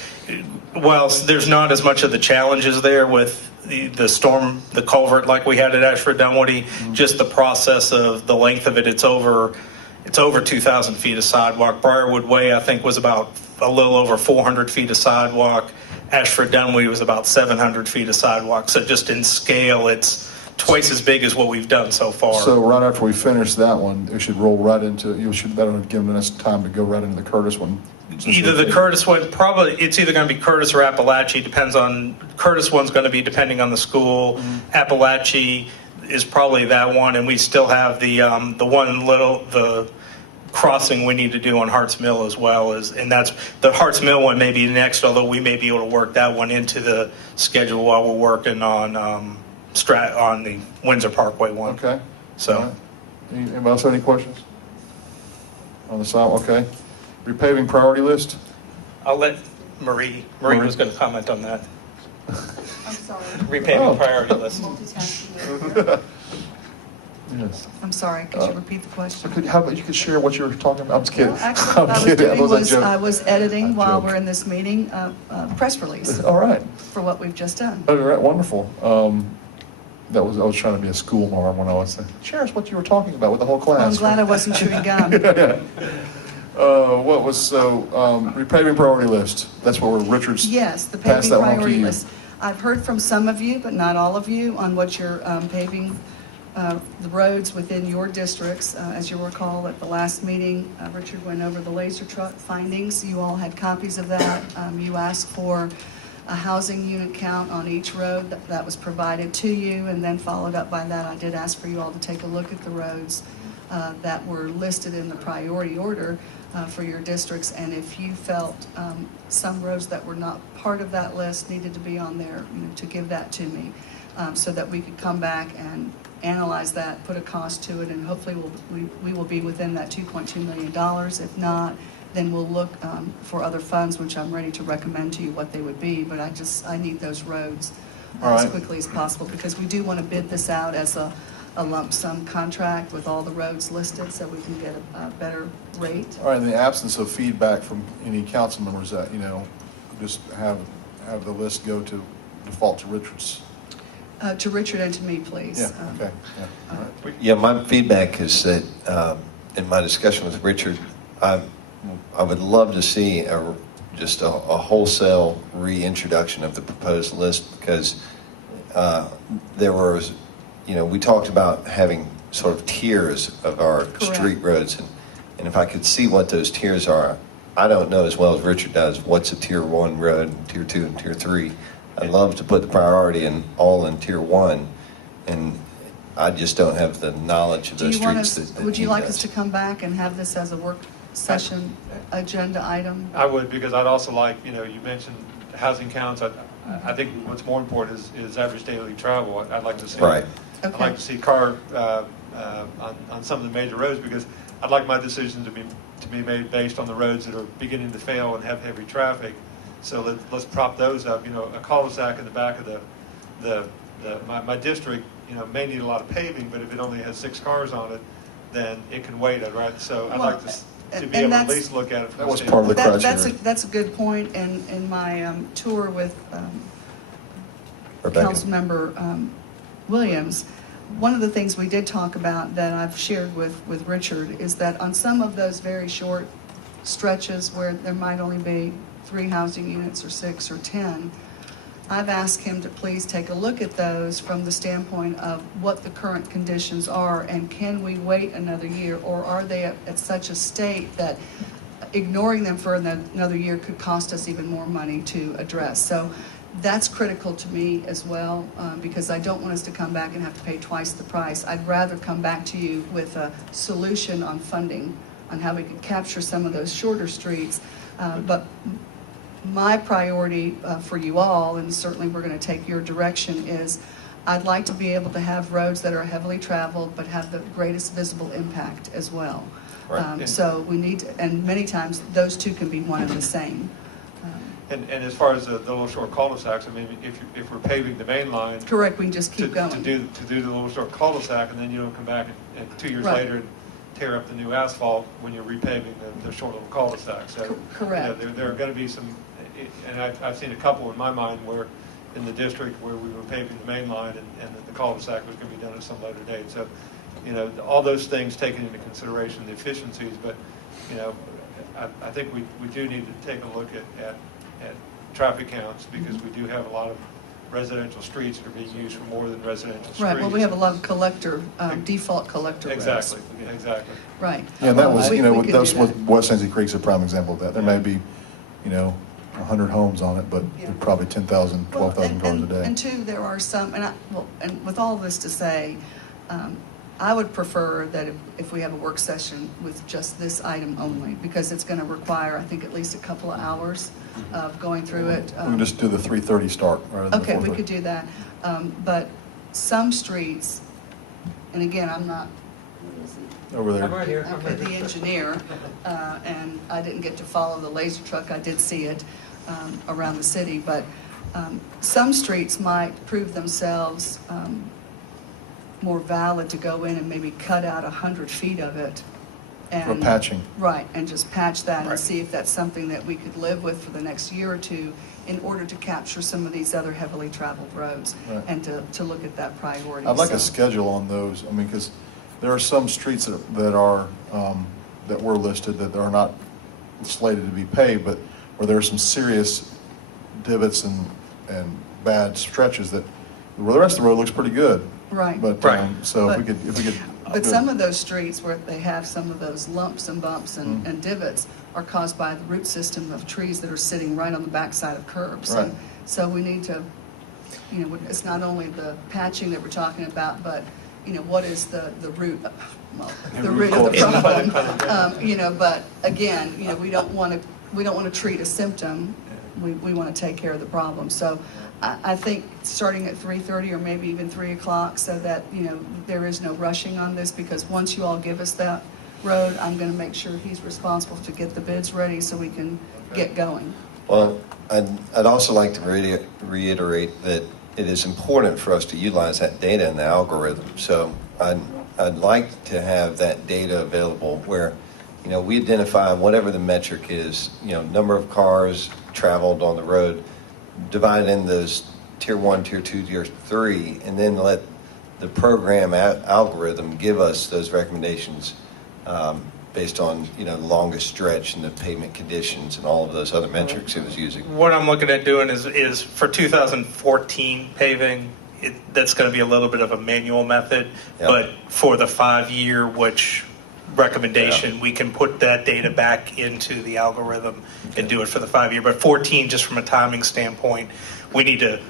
while there's not as much of the challenges there with the storm, the culvert like we had at Ashford Dunwoody, just the process of the length of it, it's over 2,000 feet of sidewalk. Briarwood Way, I think, was about a little over 400 feet of sidewalk. Ashford Dunwoody was about 700 feet of sidewalk. So just in scale, it's twice as big as what we've done so far. So right after we finish that one, it should roll right into, that'll give us time to go right into the Curtis one. Either the Curtis one, it's either going to be Curtis or Appalachia. Depends on, Curtis one's going to be depending on the school. Appalachia is probably that one, and we still have the crossing we need to do on Harts Mill as well, and that's the Harts Mill one may be next, although we may be able to work that one into the schedule while we're working on the Windsor Parkway one. Okay. So, right. Anybody else have any questions on the sidewalk? Okay. Repaving priority list? I'll let Marie was going to comment on that. I'm sorry. Repaving priority list. Yes. I'm sorry, could you repeat the question? How about you could share what you were talking about? I'm just kidding. Well, actually, what I was doing I was editing I'm while joking. we're in this meeting, a press release All right. for what we've just done. All right, wonderful. I was trying to be a school mom when I was saying, share us what you were talking about with the whole class. I'm glad I wasn't chewing gum. Repaving priority list? That's what Richard's Yes, the passed paving that one to priority you. list. I've heard from some of you, but not all of you, on what you're paving the roads within your districts. As you recall, at the last meeting, Richard went over the laser truck findings. You all had copies of that. You asked for a housing unit count on each road. That was provided to you, and then followed up by that, I did ask for you all to take a look at the roads that were listed in the priority order for your districts, and if you felt some roads that were not part of that list needed to be on there, to give that to me, so that we could come back and analyze that, put a cost to it, and hopefully we will be within that $2.2 million. If not, then we'll look for other funds, which I'm ready to recommend to you what they would be, but I need those roads as quickly as possible, because we do want to bid this out as a lump sum contract with all the roads listed, so we can get a better rate. All right, in the absence of feedback from any council members, that, just have the list go to default to Richard's. To Richard and to me, please. Yeah, okay. Yeah, all right. Yeah, my feedback is that in my discussion with Richard, I would love to see just a wholesale reintroduction of the proposed list, because there was, we talked about having sort of tiers of our street roads, and if I could see what those tiers are, I don't know as well as Richard does what's a tier 1 road, and tier 2 and tier 3. I'd love to put the priority all in tier 1, and I just don't have the knowledge of those streets that would you he like does. us to come back and have this as a work session agenda item? I would, because I'd also like, you mentioned housing counts. I think what's more important is average daily travel. I'd like to see. Right. I'd like to see car on some of the major roads, because I'd like my decision to be made based on the roads that are beginning to fail and have heavy traffic. So let's prop those up. You know, a cul-de-sac in the back of my district, you know, may need a lot of paving, but if it only has 6 cars on it, then it can wait, right? So I'd like to be able to at least look at it from That the was part of the standpoint. criteria. That's a good point. And in my tour with Rebecca. Councilmember Williams, one of the things we did talk about that I've shared with Richard is that on some of those very short stretches where there might only be 3 housing units or 6 or 10, I've asked him to please take a look at those from the standpoint of what the current conditions are, and can we wait another year, or are they at such a state that ignoring them for another year could cost us even more money to address. So that's critical to me as well, because I don't want us to come back and have to pay twice the price. I'd rather come back to you with a solution on funding, on how we could capture some of those shorter streets. But my priority for you all, and certainly we're going to take your direction, is I'd like to be able to have roads that are heavily traveled but have the greatest visible impact as well. Right. So we need to, and many times those two can be one and the same. And as far as the little short cul-de-sacs, I mean, if we're paving the main line. Correct, we can just keep going. To do the little short cul-de-sac, and then you don't come back and 2 years Right. later and tear up the new asphalt when you're repaving the short little cul-de-sac. So, correct. You know, there are going to be some, and I've seen a couple in my mind where, in the district where we were paving the main line and the cul-de-sac was going to be done at some later date. So, you know, all those things taken into consideration, the efficiencies, but, you know, I think we do need to take a look at traffic counts, because we do have a lot of residential streets that are being used for more than residential streets. Right, well, we have a lot of collector, default collector roads. Exactly, exactly. Right. Yeah, that was, you know, We could that's do what that. West Nancy Creek's a prime example of that. There may be, you know, 100 homes on it, but Yeah. probably 10,000, 12,000 cars a day. And two, there are some, and with all this to say, I would prefer that if we have a work session with just this item only, because it's going to require, I think, at least a couple of hours of going through it. We can just do the 3:30 start rather than the Okay, we 4:30. could do that. But some streets, and again, I'm not, Over there. I'm right here. okay, the engineer, and I didn't get to follow the laser truck. I did see it around the city, but some streets might prove themselves more valid to go in and maybe cut out 100 feet of it. For patching. Right, and just patch that Right. and see if that's something that we could live with for the next year or two in order to capture some of these other heavily traveled roads, Right. and to look at that priority. I'd like a So- schedule on those. I mean, because there are some streets that are, that were listed that are not slated to be paved, but where there are some serious divots and bad stretches that, well, the rest of the road looks pretty good. Right. But, Right. so if we But- could. But some of those streets where they have some of those lumps and bumps Mm-hmm. and divots are caused by the root system of trees that are sitting right on the backside of curbs. Right. And so we need to, you know, it's not only the patching that we're talking about, but, you know, what is the root, well, the root of the problem? You know, but again, you know, we don't want to treat a symptom. We want to take care of the problem. So I think starting at 3:30 or maybe even 3 o'clock, so that, you know, there is no rushing on this, because once you all give us that road, I'm going to make sure he's responsible to get the bids ready so we can get going. Well, I'd also like to reiterate that it is important for us to utilize that data in the algorithm. So I'd like to have that data available where, you know, we identify whatever the metric is, you know, number of cars traveled on the road, divide in those tier 1, tier 2, tier 3, and then let the program algorithm give us those recommendations based on, you know, the longest stretch and the pavement conditions and all of those other metrics it was using. What I'm looking at doing is for 2014 paving, that's going to be a little bit of a manual method, Yep. but for the 5-year, which recommendation, we can put that data back into the algorithm and do it for the 5-year. But 14, just from a timing standpoint, we need to,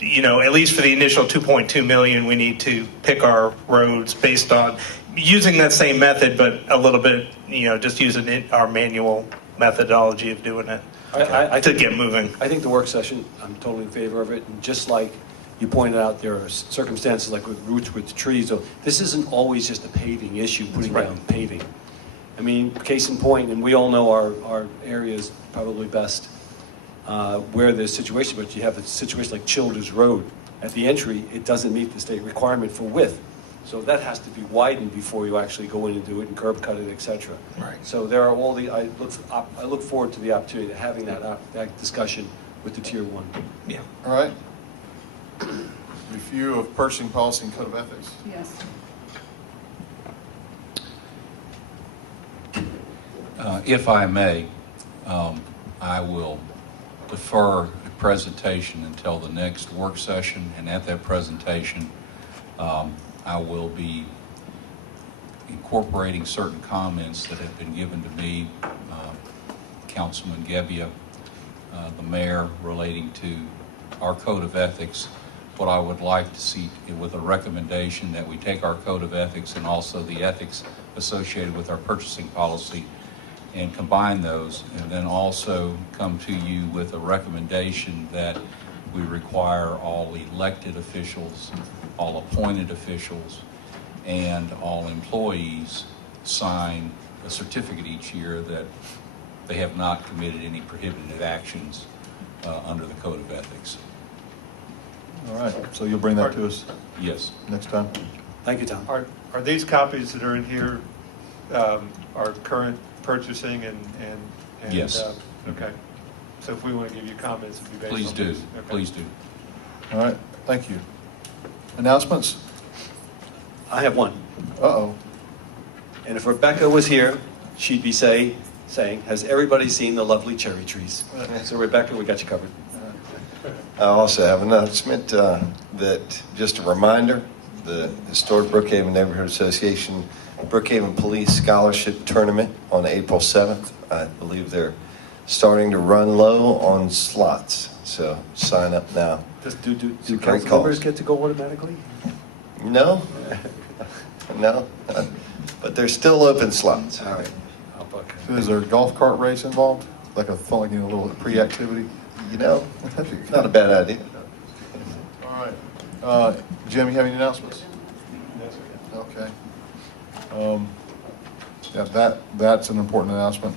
you know, at least for the initial 2.2 million, we need to pick our roads based on using that same method, but a little bit, you know, just using our manual methodology of doing it I to get moving. I think the work session, I'm totally in favor of it. And just like You pointed out there are circumstances like with roots with trees. So this isn't always just a paving issue, putting down paving. I mean, case in point, and we all know our areas probably best where there's situation, but you have a situation like Childers Road. At the entry, it doesn't meet the state requirement for width. So that has to be widened before you actually go in and do it and curb cut it, et cetera. Right. So there are all the, I look forward to the opportunity of having that discussion with the Tier 1. Yeah. All right. Review of purchasing policy and code of ethics. Yes. If I may, I will defer the presentation until the next work session, and at that presentation, I will be incorporating certain comments that have been given to me, Councilman Gebbia, the mayor, relating to our code of ethics. What I would like to see with a recommendation that we take our code of ethics and also the ethics associated with our purchasing policy and combine those, and then also come to you with a recommendation that we require all elected officials, all appointed officials, and all employees sign a certificate each year that they have not committed any prohibited actions under the code of ethics. All right, so you'll bring that to us Yes. next time? Thank you, Tom. Are these copies that are in here our current purchasing and Yes. Okay. So if we want to give you comments, it'd be based Please on do. this. Okay. Please do. All right, thank you. Announcements? I have one. Uh-oh. And if Rebecca was here, she'd be saying, has everybody seen the lovely cherry trees? So Rebecca, we got you covered. I also have an announcement that, just a reminder, the Historic Brookhaven Neighborhood Association Brookhaven Police Scholarship Tournament on April 7th. I believe they're starting to run low on slots, so sign up now. Do Great council calls. members get to go automatically? No, no, but there's still open slots. All right. I'll book. So is there a golf cart race involved? Like a little pre-activity? You know, not a bad idea. All right. Jim, you have any announcements? Okay. Yeah, that's an important announcement.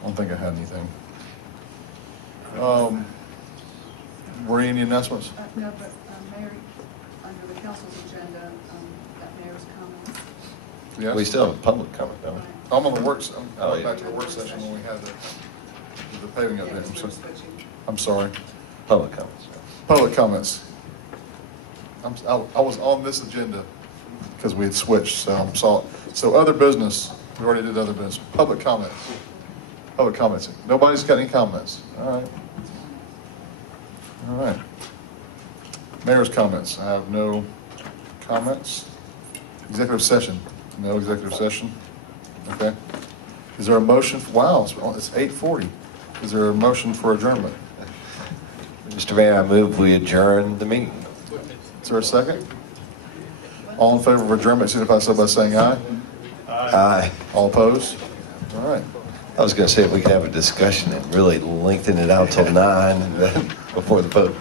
I don't think I had anything. Were any announcements? No, but Mayor, under the council's agenda, that mayor's comments. Yes? We still have a public comment, don't we? I'm on the works, I Oh, went yeah. back to the work session when we had the paving update. I'm sorry. Public comments. Public comments. I was on this agenda because we had switched, so other business, we already did other business. Public comments. Public comments. Nobody's got any comments. All right. All right. Mayor's comments. I have no comments. Executive session. No executive session. Okay. Is there a motion? Wow, it's 8:40. Is there a motion for adjournment? Mr. Mayor, I move we adjourn the meeting. Is there a second? All in favor of adjournment, signify so by saying aye. Aye. All opposed? All right. I was going to say if we could have a discussion and really lengthen it out till 9 and then before the vote.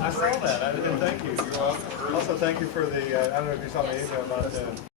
I saw that. I did. Thank you. You're welcome. Also, thank you for the, I don't know if you saw my email about the